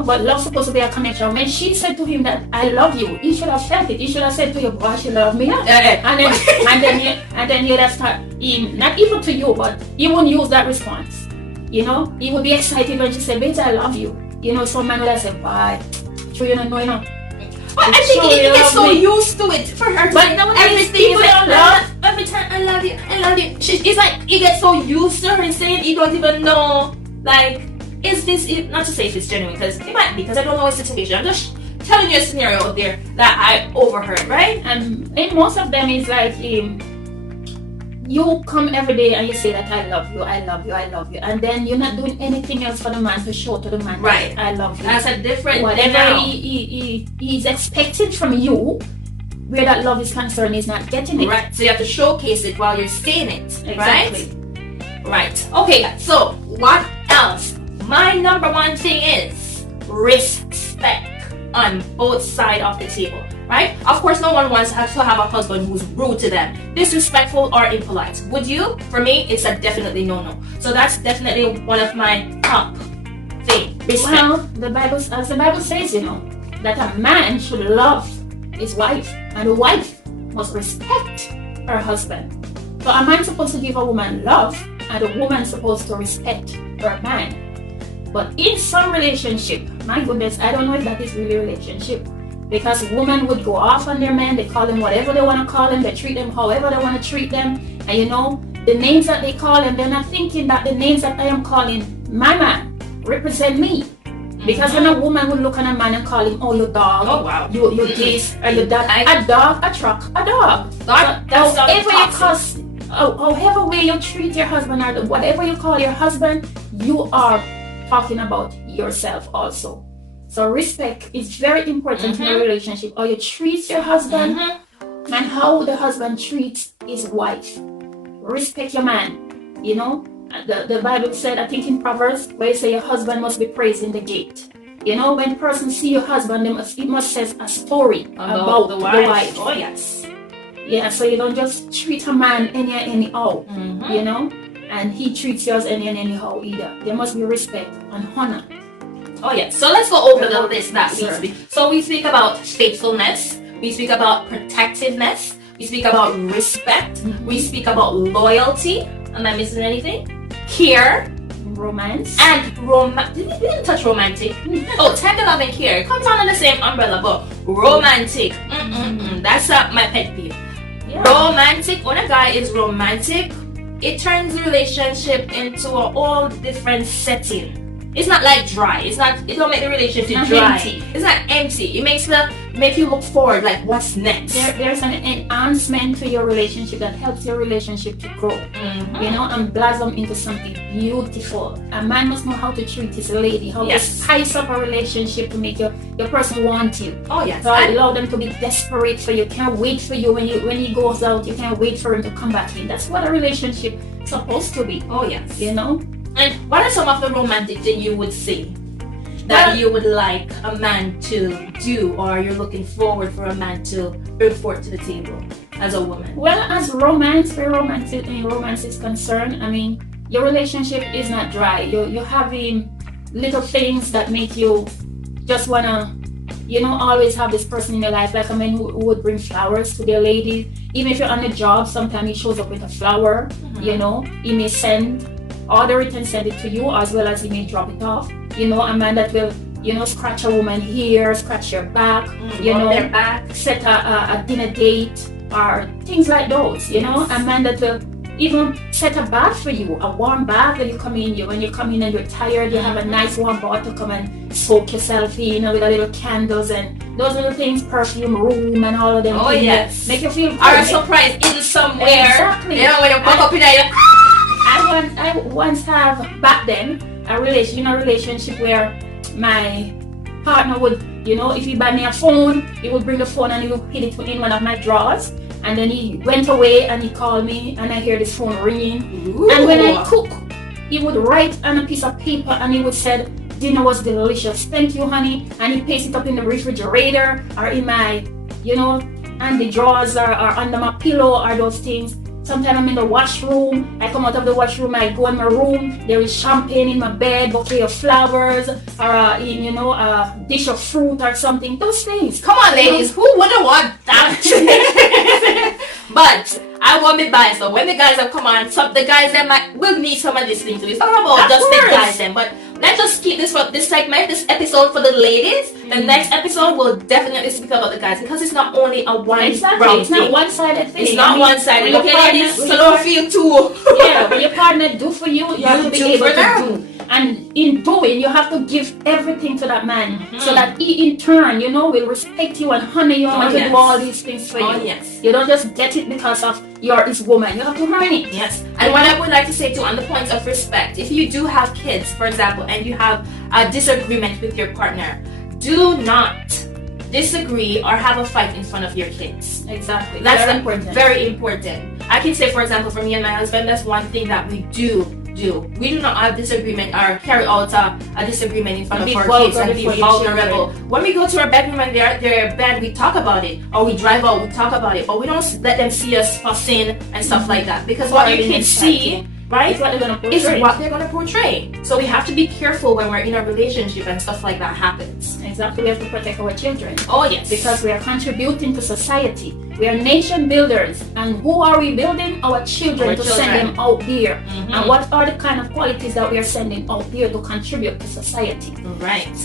But love's supposed to be a connection. When she said to him that "I love you," he should have felt it. He should have said to you, "Boy, she love me." And then you'd have start not even to you, but he wouldn't use that response. He would be excited when she said, "Babe, I love you." Some man would have said, "Bye." Sure, you don't know, Well, I think he gets so used to it for her. But everything is like love. Every time, "I love you, I love you." It's like he gets so used to her saying he don't even know, like, is this, not to say if it's genuine, because it might be, because I don't know his situation. I'm just telling you a scenario out there that I overheard, right? And in most of them, it's like you come every day and you say that "I love you, I love you, I love you," and then you're not doing anything else for the man to show to the man, right? "I love you." That's a different whatever he's expecting from you, where that love is concerned, is not getting it. Right. So you have to showcase it while you're saying it. Exactly. Right. Okay. So what else? My number one thing is respect on both sides of the table, right? Of course, no one wants to have a husband who's rude to them, disrespectful, or impolite. Would you? For me, it's a definitely no-no. So that's definitely one of my top things. Respect. Well, as the Bible says, that a man should love his wife, and a wife must respect her husband. So a man's supposed to give a woman love, and a woman's supposed to respect her man. But in some relationship, my goodness, I don't know if that is really a relationship. Because women would go off on their men, they call them whatever they want to call them, they treat them however they want to treat them. And the names that they call them, they're not thinking that the names that I am calling my man represent me. Because when a woman would look at a man and call him, "Oh, you dog," "Oh, wow, you this," or "you that," a dog, a truck, a dog. That's however way you treat your husband, or whatever you call your husband, you are talking about yourself also. So respect is very important in a relationship. How you treat your husband and how the husband treats his wife. Respect your man. The Bible said, I think in Proverbs, where it says your husband must be praised in the gate. When person see your husband, it must say a story about the wife. Oh yes. Yeah, so you don't just treat a man anyhow, and he treats yours anyhow either. There must be respect and honor. Oh yeah. So let's go over the list that we speak. So we speak about faithfulness. We speak about protectiveness. We speak about respect. We speak about loyalty. Am I missing anything? Care. Romance. And we didn't touch romantic. Oh, tender love and care. It comes under the same umbrella, but romantic. That's my pet peeve. Yeah, Romantic, when a guy is romantic, it turns the relationship into a whole different setting. It's not like dry. It don't make the relationship dry. Empty. It's not empty. It make you look forward, like what's next. There's an enhancement to your relationship that helps your relationship to grow. You know, and blossom into something beautiful. A man must know how to treat his lady, how to spice up a relationship to make your person want you. Oh yes. So allow them to be desperate for you. Can't wait for you when he goes out. You can't wait for him to come back in. That's what a relationship is supposed to be. Oh yes. You know. And what are some of the romantic things you would say that you would like a man to do, or you're looking forward for a man to bring forth to the table as a woman? Well, as romance is concerned, I mean, your relationship is not dry. You're having little things that make you just wanna, you know, always have this person in your life, like a man who would bring flowers to their lady. Even if you're on the job, sometimes he shows up with a flower. You know, he may order it and send it to you, as well as he may drop it off. You know, a man that will, you know, scratch a woman here, scratch your back, you know, their back, set a dinner date, or things like those. You know, a man that will even set a bath for you, a warm bath when you come in. When you come in and you're tired, you have a nice warm bath to come and soak yourself in, you know, with a little candles and those little things, perfume room and all of them. Oh yes, make you feel good. Or a surprise in somewhere. Exactly. You know, when you pop up in there. I once have back then a relationship where my partner would, you know, if he buy me a phone, he would bring the phone and he would hid it in one of my drawers, and then he went away and he called me and I hear this phone ringing. Ooh. And when I cook, he would write on a piece of paper and he would say, "Dinner was delicious, thank you honey," and he paste it up in the refrigerator or in my, you know, and the drawers or under my pillow or those things. Sometimes I'm in the washroom, I come out of the washroom, I go in my room, there is champagne in my bed, bouquet of flowers, or you know, a dish of fruit or something. Those things. Come on, ladies, who wouldn't want that? But I won't be biased. So when the guys have come on, the guys that will need some of these things. It's not about just the guys then, but let's just keep this segment, this episode for the ladies. The next episode will definitely speak about the guys, because it's not only a one-round thing. It's not one-sided thing. It's not one-sided. Okay, ladies, so don't feel too. Yeah, when your partner do for you, you have to be able to do. And in doing, you have to give everything to that man, so that he in turn, you know, will respect you and honor you and do all these things for you. Yes. You don't just get it because of you're his woman. You have to earn it. Yes. And what I would like to say too, on the points of respect, if you do have kids, for example, and you have a disagreement with your partner, do not disagree or have a fight in front of your kids. Exactly. That's very important. I can say, for example, for me and my husband, that's one thing that we do. We do not have disagreement or carry out a disagreement in front of our kids and be vulnerable. When we go to our bedroom and they're in bed, we talk about it. Or we drive out, we talk about it. But we don't let them see us fussing and stuff like that. Because what your kids see, right, is what they're going to portray. So we have to be careful when we're in a relationship and stuff like that happens. Exactly. We have to protect our children. Oh yes. Because we are contributing to society. We are nation builders. And who are we building? Our children, to send them out there. And what are the kind of qualities that we are sending out there to contribute to society? Right.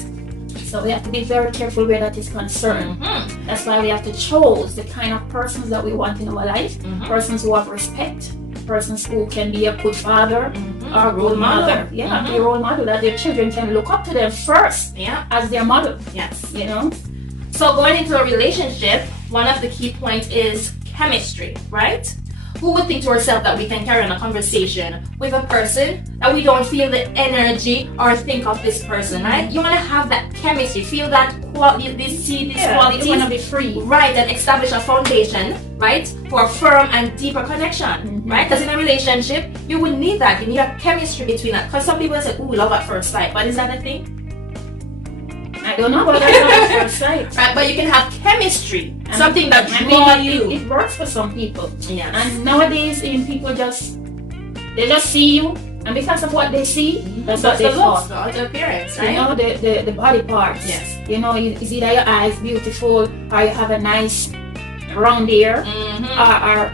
So we have to be very careful where that is concerned. That's why we have to choose the kind of persons that we want in our life. Persons who have respect. Persons who can be a good father or a good mother. Yeah, be a role model that their children can look up to them first as their model. Yes. You know? So going into a relationship, one of the key points is chemistry, right? Who would think to ourselves that we can carry on a conversation with a person that we don't feel the energy or think of this person, right? You want to have that chemistry, feel that quality, these qualities. You want to be free. Right, and establish a foundation, right, for a firm and deeper connection, right? Because in a relationship, you would need that. You need a chemistry between that. Because some people say, ooh, love at first sight. But is that a thing? I don't know about that at first sight. Right, but you can have chemistry. Something that draws you. It works for some people. Yes. And nowadays, people just see you, and because of what they see, that's what they thought. The appearance, right? You know, the body parts. Yes. You know, is either your eyes beautiful, or you have a nice round ear,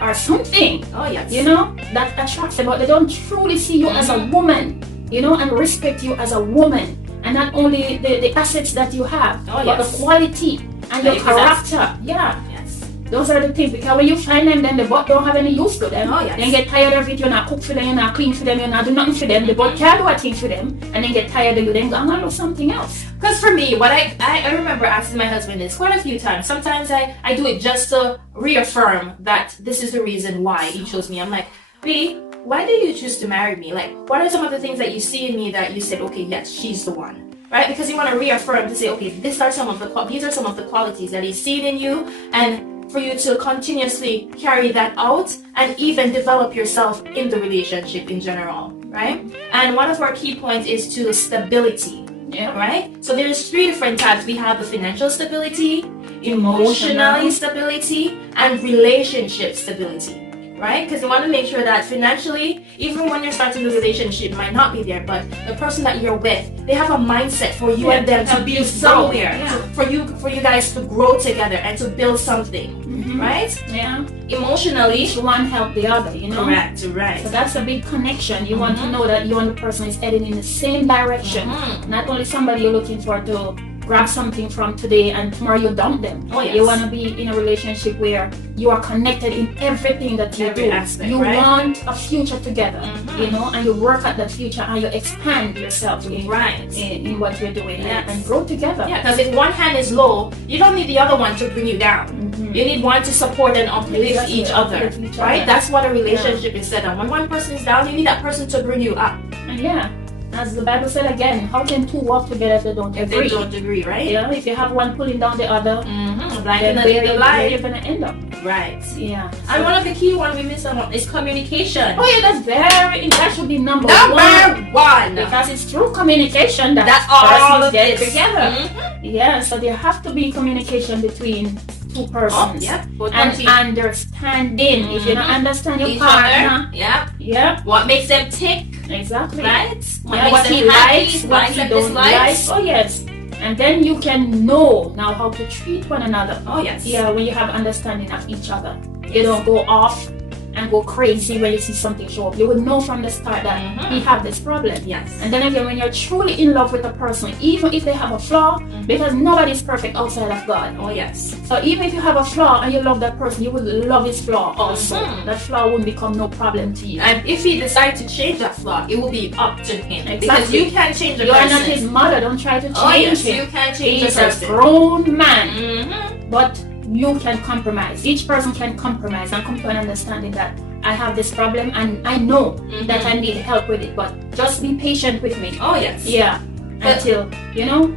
or something. Oh yes. You know, that attracts them, but they don't truly see you as a woman. You know, and respect you as a woman, and not only the assets that you have, but the quality and your character. Yeah. Yes. Those are the things, because when you find them, then the boat don't have any use to them. Oh, yes. Then get tired of it, you're not cook for them, you're not clean for them, you're not do nothing for them. The boat can't do a thing for them, and then get tired of you, then go and do something else. Because for me, what I remember asking my husband this quite a few times. Sometimes I do it just to reaffirm that this is the reason why he chose me. I'm like, B, why did you choose to marry me? Like, what are some of the things that you see in me that you said, okay, yes, she's the one, right? Because you want to reaffirm to say, okay, these are some of the qualities that he's seen in you, and for you to continuously carry that out and even develop yourself in the relationship in general, right? And one of our key points is to stability, right? So there's 3 different types. We have the financial stability, emotional stability, and relationship stability. Right? Because you want to make sure that financially, even when you're starting the relationship, it might not be there, but the person that you're with, they have a mindset for you and them to be somewhere, for you guys to grow together and to build something, right? Yeah. Emotionally, one help the other, you know. Correct, right. So that's a big connection. You want to know that you and the person is heading in the same direction. Not only somebody you're looking for to grab something from today and tomorrow you dump them. Oh, yes. You want to be in a relationship where you are connected in everything that you do. Aspect, you right? want a future together, you know, and you work at that future and you expand yourself in what you're doing, and grow together. Yeah, because if one hand is low, you don't need the other one to bring you down. You need one to support and uplift each other, right? That's what a relationship is set on. When one person is down, you need that person to bring you up. And as the Bible said again, how can 2 walk together if they don't agree? If they don't agree, right? Yeah, if you have one pulling down the other, then where you're going to end up. Right. Yeah. And one of the key ones we missed on is communication. Oh yeah, that should be number one. Because it's through communication that all persons of get this together. Yeah, so there have to be communication between 2 persons. And understanding. If you don't understand your partner, what makes them tick? Exactly. Right? What he likes, what he don't like. Oh yes. And then you can know now how to treat one another. Oh yes. Yeah, when you have understanding of each other. You don't go off and go crazy when you see something show up. You would know from the start that we have this problem. Yes. And then again, when you're truly in love with a person, even if they have a flaw, because nobody's perfect outside of God. Oh yes. So even if you have a flaw and you love that person, you would love his flaw also. That flaw wouldn't become no problem to you. And if he decides to change that flaw, it will be up to him. Exactly. Because you can't change a person. person. You are not his mother. Don't try to change him. You can't change He's a person. A grown man. But you can compromise. Each person can compromise and come to an understanding that I have this problem and I know that I need help with it, but just be patient with me. Oh yes. Yeah. Until,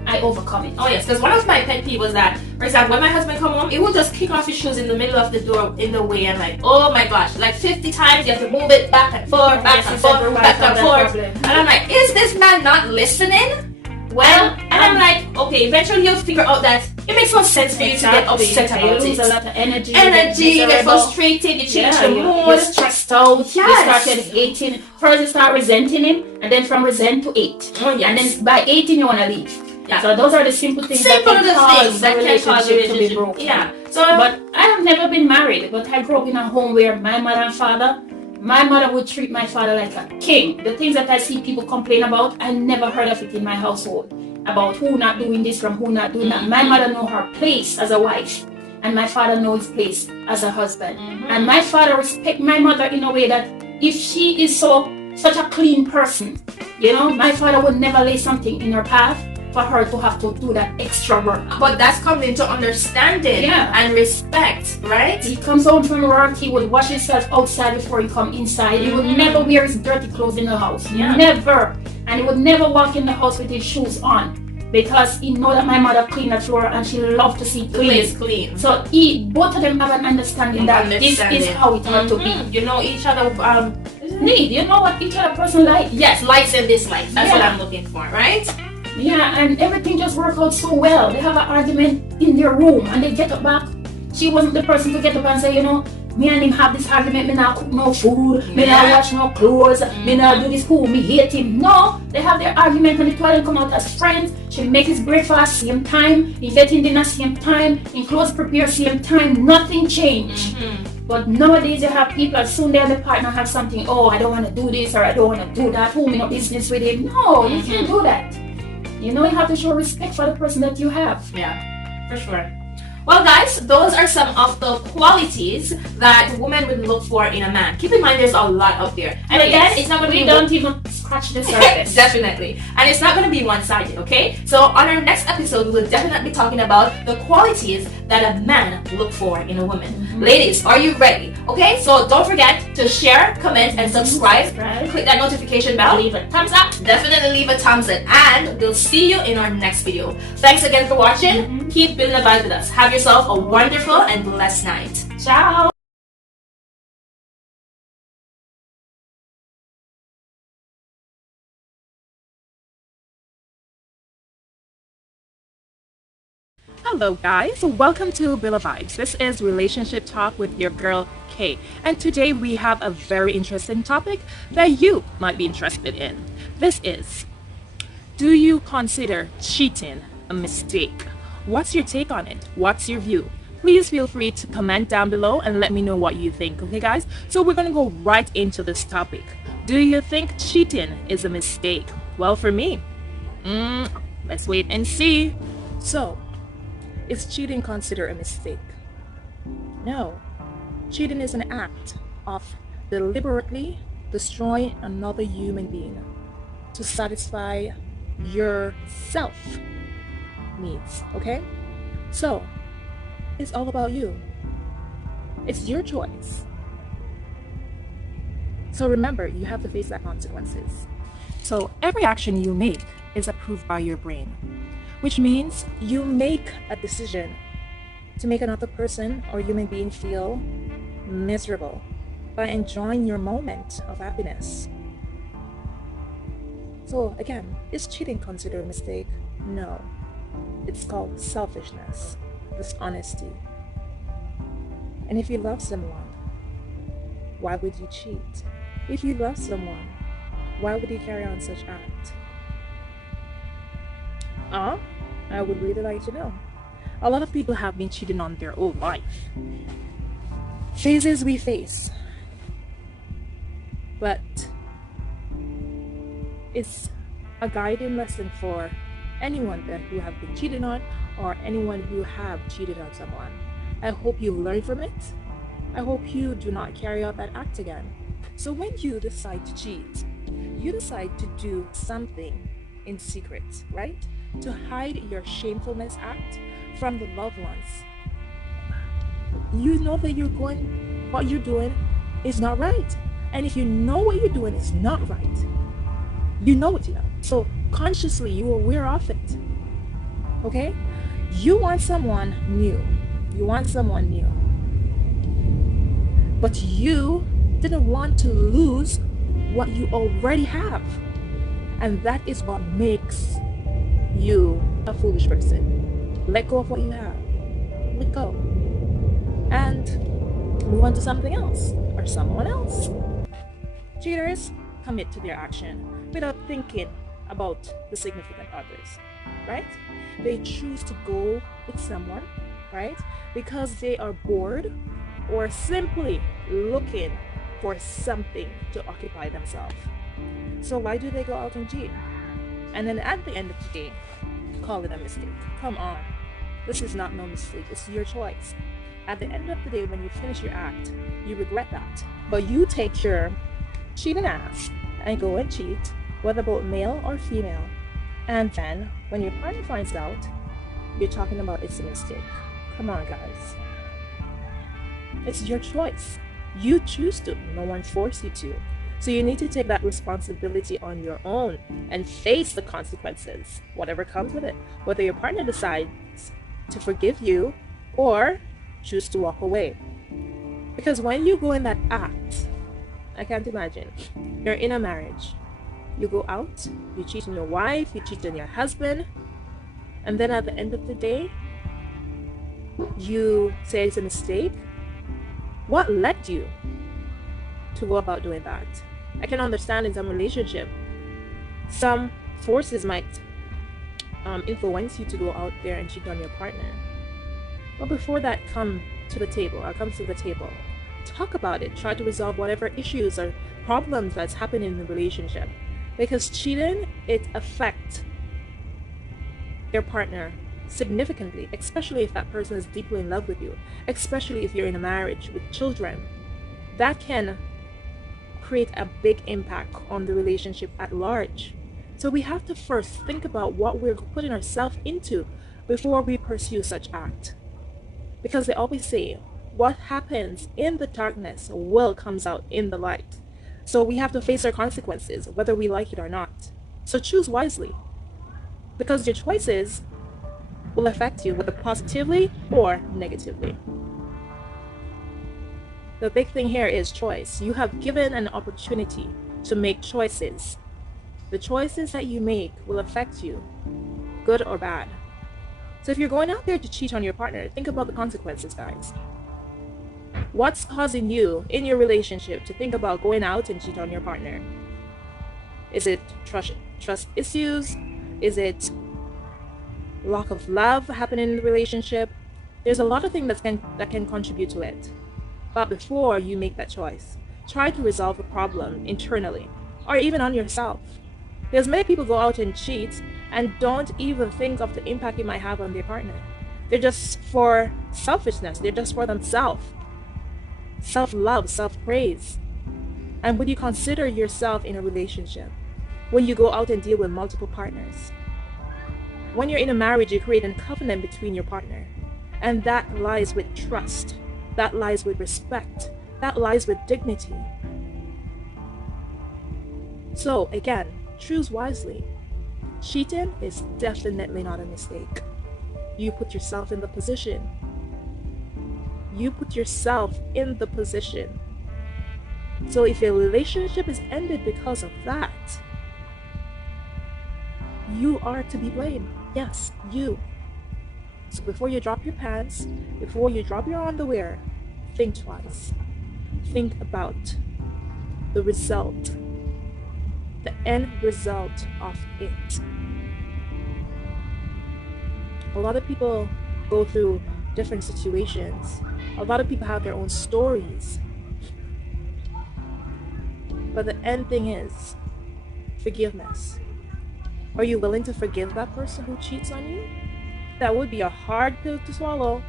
I overcome it. Oh yes, because one of my pet peeves was that, for example, when my husband come home, he will just kick off his shoes in the middle of the door in the way and like, oh my gosh, like 50 times you have to move it back and forth, back and forth, back and forth. And I'm like, is this man not listening? Well, and I'm like, okay, eventually you'll figure out that it makes no sense for you to get upset about it. You lose a lot of energy. You get frustrated, you change your mood. You're stressed out. You started hating. First you start resenting him, and then from resent to hate. Oh, yes. And then by 18 you want to leave. Yeah. So those are the simple things that can cause the relationship to be broken. Yeah. So, but I have never been married, but I grew up in a home where my mother and father, my mother would treat my father like a king. The things that I see people complain about, I never heard of it in my household. About who not doing this from who not doing that. My mother know her place as a wife, and my father knows his place as a husband. And my father respect my mother in a way that if she is such a clean person, my father would never lay something in her path for her to have to do that extra work. But that's coming into understanding and respect, right? He comes home from work, he would wash himself outside before he come inside. He would never wear his dirty clothes in the house. Never. And he would never walk in the house with his shoes on. Because he know that my mother clean the floor and she love to see clean. So both of them have an understanding that this is how it ought to be. You know each other need. You know what each other person like. Yes, likes and dislikes. That's what I'm looking for, right? Yeah, and everything just work out so well. They have an argument in their room and they get up back. She wasn't the person to get up and say, me and him have this argument, me not cook no food, me not wash no clothes, me not do this, me hate him. No, they have their argument and the two of them come out as friends. She make his breakfast same time, he get in dinner same time, in clothes prepare same time, nothing changed. But nowadays you have people, as soon as the partner have something, I don't want to do this or I don't want to do that, me no business with him. No, you can't do that. You have to show respect for the person that you have. Yeah, for sure. Well, guys, those are some of the qualities that women would look for in a man. Keep in mind, there's a lot out there. And again, it's not going to be... We don't even scratch the surface. Definitely. And it's not going to be one-sided, okay? So on our next episode, we'll definitely be talking about the qualities that a man look for in a woman. Ladies, are you ready? Okay, so don't forget to share, comment, and subscribe. Click that notification bell. Leave a thumbs up. Definitely leave a thumbs up. And we'll see you in our next video. Thanks again for watching. Keep building a vibe with us. Have yourself a wonderful and blessed night. Ciao. Hello guys, welcome to Bill of Vibes. This is Relationship Talk with your girl Kay. And today we have a very interesting topic that you might be interested in. This is, do you consider cheating a mistake? What's your take on it? What's your view? Please feel free to comment down below and let me know what you think, okay guys? So we're going to go right into this topic. Do you think cheating is a mistake? Well, for me, let's wait and see. So, is cheating considered a mistake? No. Cheating is an act of deliberately destroying another human being to satisfy your self needs, okay? So, it's all about you. It's your choice. So remember, you have to face that consequences. So every action you make is approved by your brain, which means you make a decision to make another person or human being feel miserable by enjoying your moment of happiness. So again, is cheating considered a mistake? No. It's called selfishness, dishonesty. And if you love someone, why would you cheat? If you love someone, why would you carry on such act? I would really like to know. A lot of people have been cheating on their whole life. Phases we face. But it's a guiding lesson for anyone who have been cheated on or anyone who have cheated on someone. I hope you learn from it. I hope you do not carry out that act again. So when you decide to cheat, you decide to do something in secret, right? To hide your shamefulness act from the loved ones. You know that what you're doing is not right. And if you know what you're doing is not right, you know it, So consciously you are aware of it. Okay? You want someone new. But you didn't want to lose what you already have. And that is what makes you a foolish person. Let go of what you have. Let go. And move on to something else or someone else. Cheaters commit to their action without thinking about the significant others, right? They choose to go with someone, right? Because they are bored or simply looking for something to occupy themselves. So why do they go out and cheat? And then at the end of the day, call it a mistake. Come on. This is not no mistake. It's your choice. At the end of the day, when you finish your act, you regret that. But you take your cheating ass and go and cheat, whether both male or female. And then, when your partner finds out, you're talking about it's a mistake. Come on, guys. It's your choice. You choose to. No one forced you to. So you need to take that responsibility on your own and face the consequences, whatever comes with it. Whether your partner decides to forgive you or choose to walk away. Because when you go in that act, I can't imagine, you're in a marriage. You go out, you cheat on your wife, you cheat on your husband, and then at the end of the day, you say it's a mistake. What led you to go about doing that? I can understand in some relationship, some forces might influence you to go out there and cheat on your partner. But before that comes to the table, talk about it. Try to resolve whatever issues or problems that's happening in the relationship. Because cheating, it affects your partner significantly, especially if that person is deeply in love with you, especially if you're in a marriage with children. That can create a big impact on the relationship at large. So we have to first think about what we're putting ourselves into before we pursue such act. Because they always say, what happens in the darkness will comes out in the light. So we have to face our consequences, whether we like it or not. So choose wisely, because your choices will affect you, whether positively or negatively. The big thing here is choice. You have given an opportunity to make choices. The choices that you make will affect you, good or bad. So if you're going out there to cheat on your partner, think about the consequences, guys. What's causing you in your relationship to think about going out and cheat on your partner? Is it trust issues? Is it lack of love happening in the relationship? There's a lot of things that can contribute to it. But before you make that choice, try to resolve the problem internally or even on yourself. Because many people go out and cheat and don't even think of the impact it might have on their partner. They're just for selfishness. They're just for themselves. Self-love, self-praise. And would you consider yourself in a relationship when you go out and deal with multiple partners? When you're in a marriage, you create a covenant between your partner. And that lies with trust. That lies with respect. That lies with dignity. So again, choose wisely. Cheating is definitely not a mistake. You put yourself in the position. You put yourself in the position. So if a relationship is ended because of that, you are to be blamed. Yes, you. So before you drop your pants, before you drop your underwear, think twice. Think about the result, the end result of it. A lot of people go through different situations. A lot of people have their own stories. But the end thing is forgiveness. Are you willing to forgive that person who cheats on you? That would be a hard pill to swallow,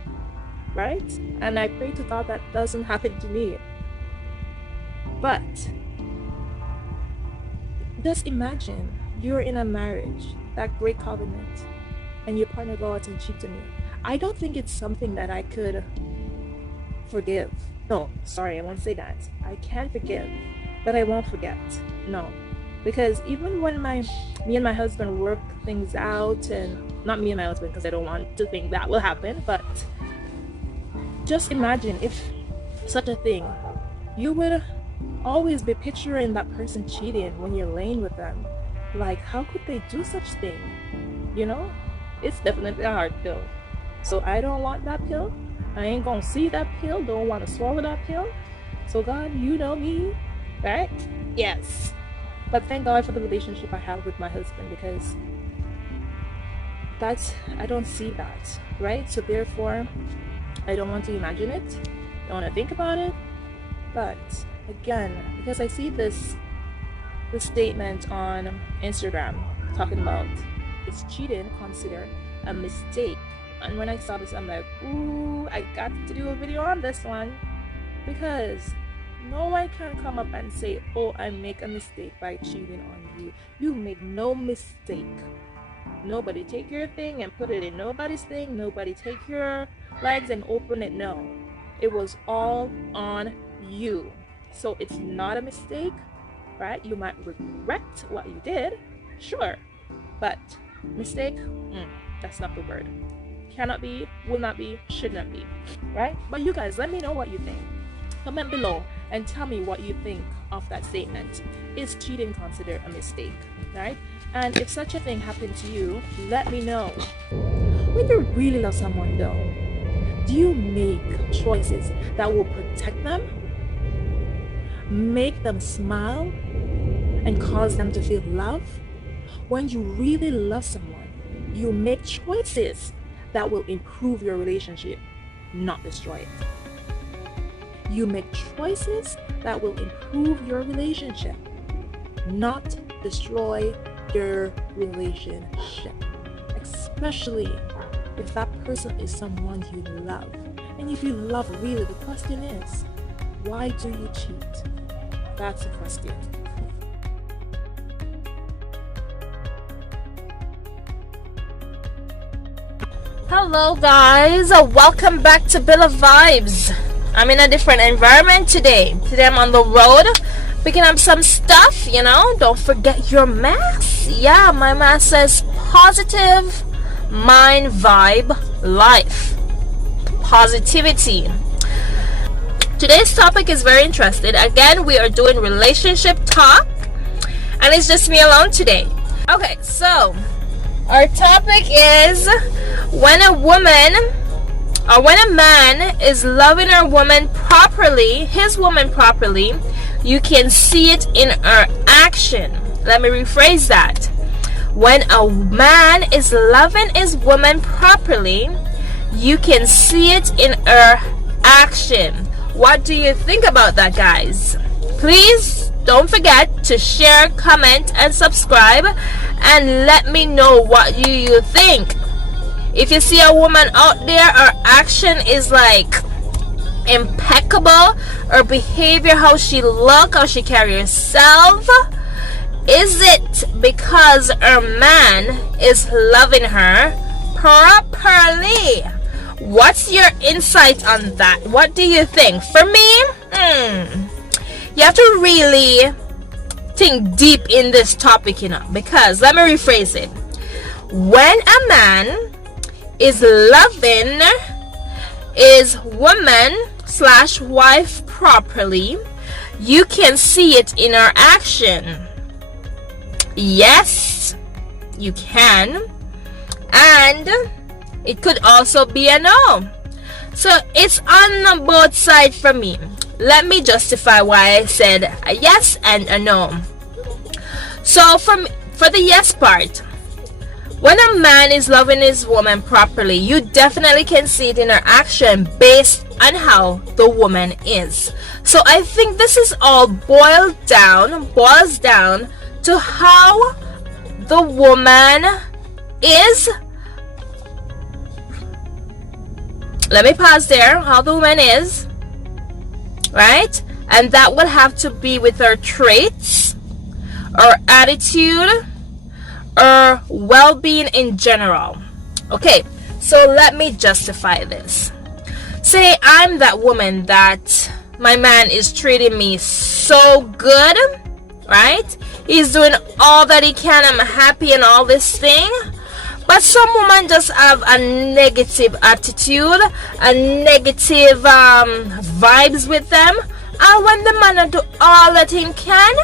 right? And I pray to God that doesn't happen to me. But just imagine you're in a marriage, that great covenant, and your partner go out and cheat on you. I don't think it's something that I could forgive. No, sorry, I won't say that. I can forgive, but I won't forget. No. Because even when me and my husband work things out, and not me and my husband because I don't want to think that will happen, but just imagine if such a thing, you would always be picturing that person cheating when you're laying with them. Like, how could they do such thing? You know, it's definitely a hard pill. So I don't want that pill. I ain't gonna see that pill. Don't want to swallow that pill. So God, you know me, right? Yes. But thank God for the relationship I have with my husband, because I don't see that, right? So therefore, I don't want to imagine it. I don't want to think about it. But again, because I see this statement on Instagram talking about, is cheating considered a mistake? And when I saw this, I'm like, ooh, I got to do a video on this one, because no one can come up and say, oh, I make a mistake by cheating on you. You make no mistake. Nobody take your thing and put it in nobody's thing. Nobody take your legs and open it. No, it was all on you. So it's not a mistake, right? You might regret what you did, sure, but mistake, that's not the word. Cannot be, will not be, should not be, right? But you guys, let me know what you think. Comment below and tell me what you think of that statement. Is cheating considered a mistake, right? And if such a thing happened to you, let me know. When you really love someone though, do you make choices that will protect them, make them smile, and cause them to feel love? When you really love someone, you make choices that will improve your relationship, not destroy it. You make choices that will improve your relationship, not destroy your relationship. Especially if that person is someone you love. And if you love really, the question is, why do you cheat? That's the question. Hello guys, welcome back to Bill of Vibes. I'm in a different environment today. Today I'm on the road picking up some stuff, you know. Don't forget your mask. Yeah, my mask says positive mind vibe life. Positivity. Today's topic is very interesting. Again, we are doing relationship talk, and it's just me alone today. Okay, so our topic is when a woman or when a man is loving her woman properly, his woman properly, you can see it in her action. Let me rephrase that. When a man is loving his woman properly, you can see it in her action. What do you think about that, guys? Please don't forget to share, comment, and subscribe, and let me know what you think. If you see a woman out there, her action is like impeccable, her behavior, how she look, how she carry herself, is it because her man is loving her properly? What's your insight on that? What do you think? For me, you have to really think deep in this topic, you know, because let me rephrase it. When a man is loving his woman / wife properly, you can see it in her action. Yes, you can. And it could also be a no. So it's on both sides for me. Let me justify why I said a yes and a no. So for the yes part, when a man is loving his woman properly, you definitely can see it in her action based on how the woman is. So I think this is all boils down to how the woman is. Let me pause there. How the woman is, right? And that would have to be with her traits, her attitude, her well-being in general. Okay, so let me justify this. Say I'm that woman that my man is treating me so good, right? He's doing all that he can. I'm happy and all this thing. But some women just have a negative attitude, a negative vibes with them. And when the man do all that he can,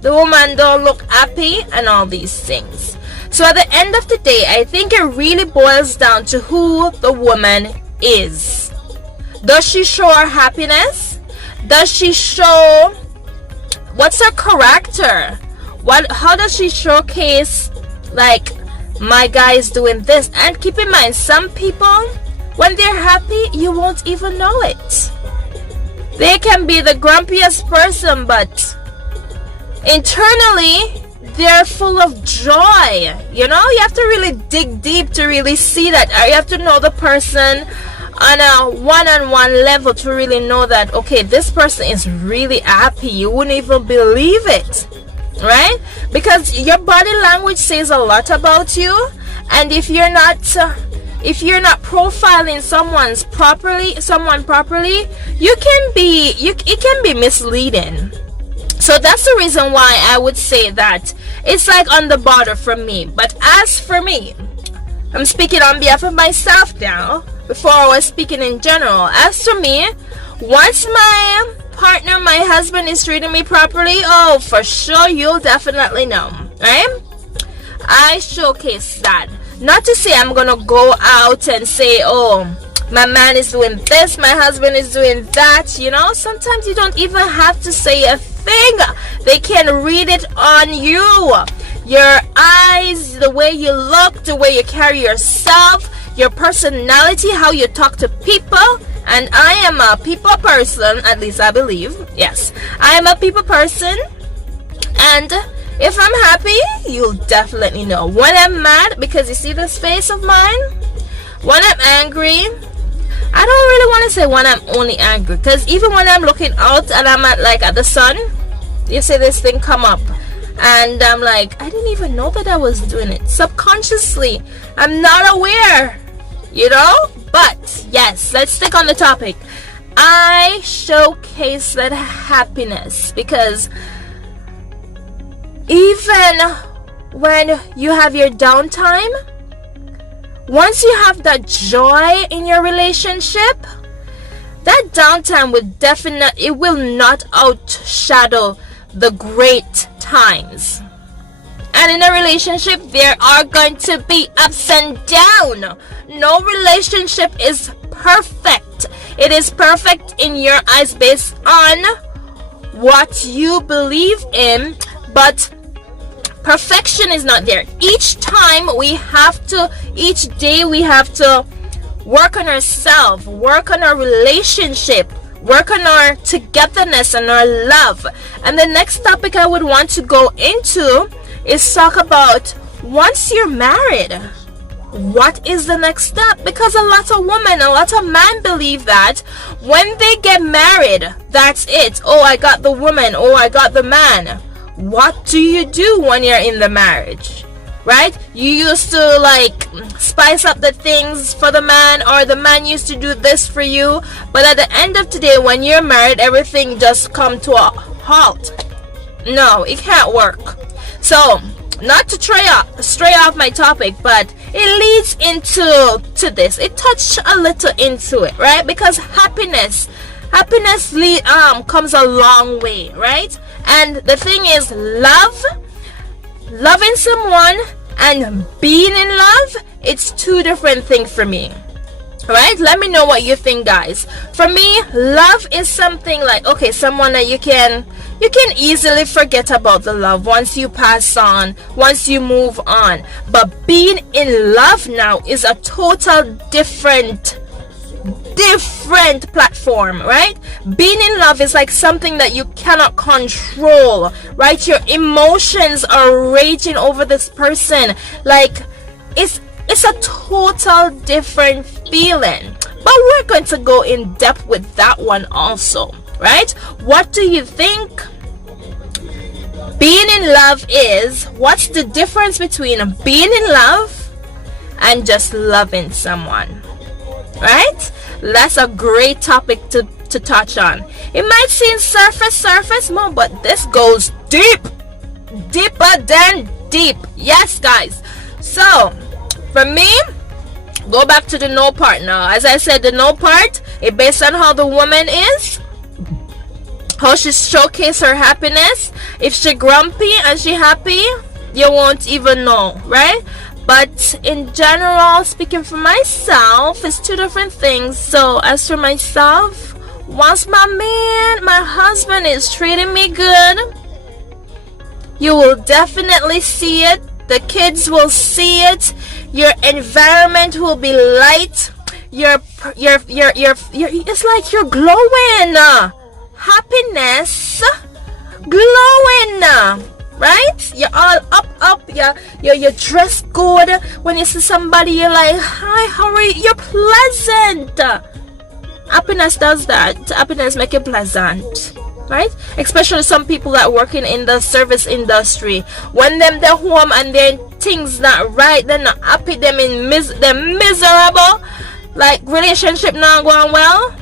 the woman don't look happy and all these things. So at the end of the day, I think it really boils down to who the woman is. Does she show her happiness? Does she show what's her character? How does she showcase, like, my guy is doing this? And keep in mind, some people, when they're happy, you won't even know it. They can be the grumpiest person, but internally they're full of joy. You know, you have to really dig deep to really see that. You have to know the person on a one-on-one level to really know that, okay, this person is really happy. You wouldn't even believe it, right? Because your body language says a lot about you. And if you're not profiling someone properly, it can be misleading. So that's the reason why I would say that it's like on the border for me. But as for me, I'm speaking on behalf of myself now, before I was speaking in general. As for me, once my partner, my husband is treating me properly, oh, for sure, you'll definitely know, right? I showcase that. Not to say I'm gonna go out and say, oh, my man is doing this, my husband is doing that. You know, sometimes you don't even have to say a thing. They can read it on you. Your eyes, the way you look, the way you carry yourself, your personality, how you talk to people. And I am a people person, at least I believe. Yes, I am a people person. And if I'm happy, you'll definitely know. When I'm mad, because you see this face of mine, When I'm angry, I don't really want to say when I'm only angry, because even when I'm looking out and I'm at the sun, you see this thing come up, and I'm like, I didn't even know that I was doing it. Subconsciously, I'm not aware, you know. But yes, let's stick on the topic. I showcase that happiness because even when you have your downtime, once you have that joy in your relationship, that downtime will not outshadow the great times. And in a relationship, there are going to be ups and downs. No relationship is perfect. It is perfect in your eyes based on what you believe in, but perfection is not there. Each day we have to work on ourselves, work on our relationship, work on our togetherness and our love. And the next topic I would want to go into is talk about, once you're married, what is the next step? Because a lot of men believe that when they get married, that's it. Oh, I got the woman. Oh, I got the man. What do you do when you're in the marriage? Right? You used to spice up the things for the man, or the man used to do this for you. But at the end of the day, when you're married, everything just come to a halt. No, it can't work. So, not to stray off my topic, but it leads into this. It touched a little into it, right? Because happiness comes a long way, right? And the thing is, loving someone and being in love, it's two different things for me. Right? Let me know what you think, guys. For me, love is something someone that you can easily forget about the love once you pass on, once you move on. But being in love now is a total different platform, right? Being in love is like something that you cannot control, right? Your emotions are raging over this person. It's a total different feeling. But we're going to go in depth with that one also, right? What do you think being in love is? What's the difference between being in love and just loving someone, right? That's a great topic to touch on. It might seem surface more, but this goes deeper than deep. Yes, guys. So for me, go back to the no part now. As I said, the no part is based on how the woman is, how she showcases her happiness. If she grumpy and she happy, you won't even know, right? But in general, speaking for myself, it's two different things. So as for myself, once my husband is treating me good, you will definitely see it. The kids will see it. Your environment will be light. It's like you're glowing. Happiness, glowing. Right? You're all up. You're dressed good. When you see somebody, you're like, hi, how are you? You're pleasant. Happiness does that. Happiness make you pleasant. Right? Especially some people that working in the service industry. When they're home and their things not right, they're not happy, they're miserable, like relationship not going well,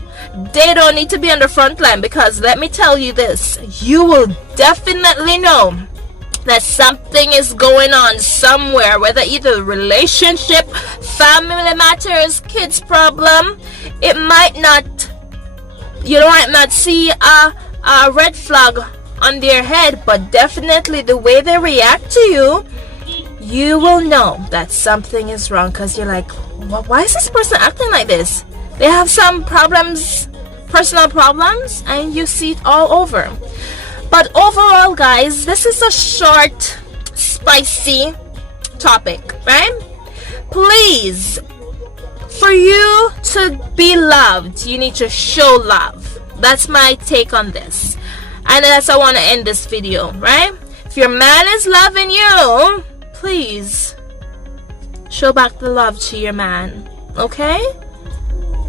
they don't need to be on the front line, because let me tell you this, you will definitely know that something is going on somewhere, whether either relationship, family matters, kids problem. It might not, you might not see a red flag on their head, but definitely the way they react to you, you will know that something is wrong, because you're like, why is this person acting like this? They have some problems, personal problems, and you see it all over. But overall, guys, this is a short, spicy topic, right? Please, for you to be loved, you need to show love. That's my take on this. And that's how I want to end this video, right? If your man is loving you, please show back the love to your man. Okay?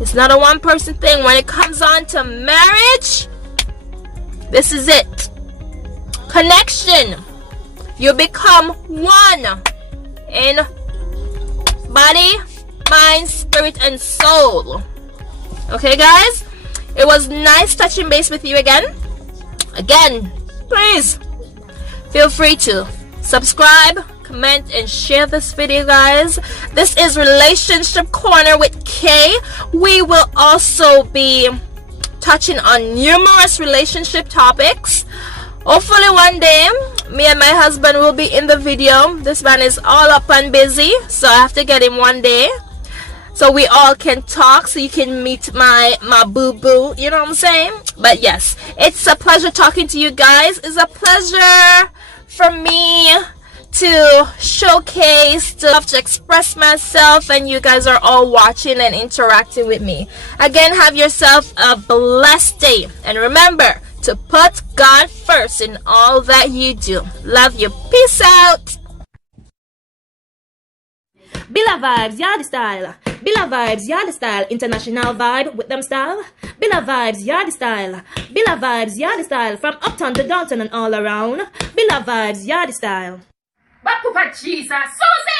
It's not a one person thing. When it comes on to marriage, this is it. Connection. You become one in body, mind, spirit, and soul. Okay, guys? It was nice touching base with you again. Again, please feel free to subscribe, comment, and share this video, guys. This is Relationship Corner with Kay. We will also be touching on numerous relationship topics. Hopefully one day me and my husband will be in the video. This man is all up and busy, so I have to get him one day so we all can talk, so you can meet my boo-boo, you know what I'm saying? But yes, it's a pleasure talking to you guys. It's a pleasure for me to showcase, to express myself, and you guys are all watching and interacting with me. Again, have yourself a blessed day, and remember to put God first in all that you do. Love you. Peace out. Billa vibes, yard style. Billa vibes, yard style. International vibe with them style. Billa vibes, yard style. Billa vibes, yard style. From uptown to downtown and all around. Billa vibes, yard style. But Jesus, Susie!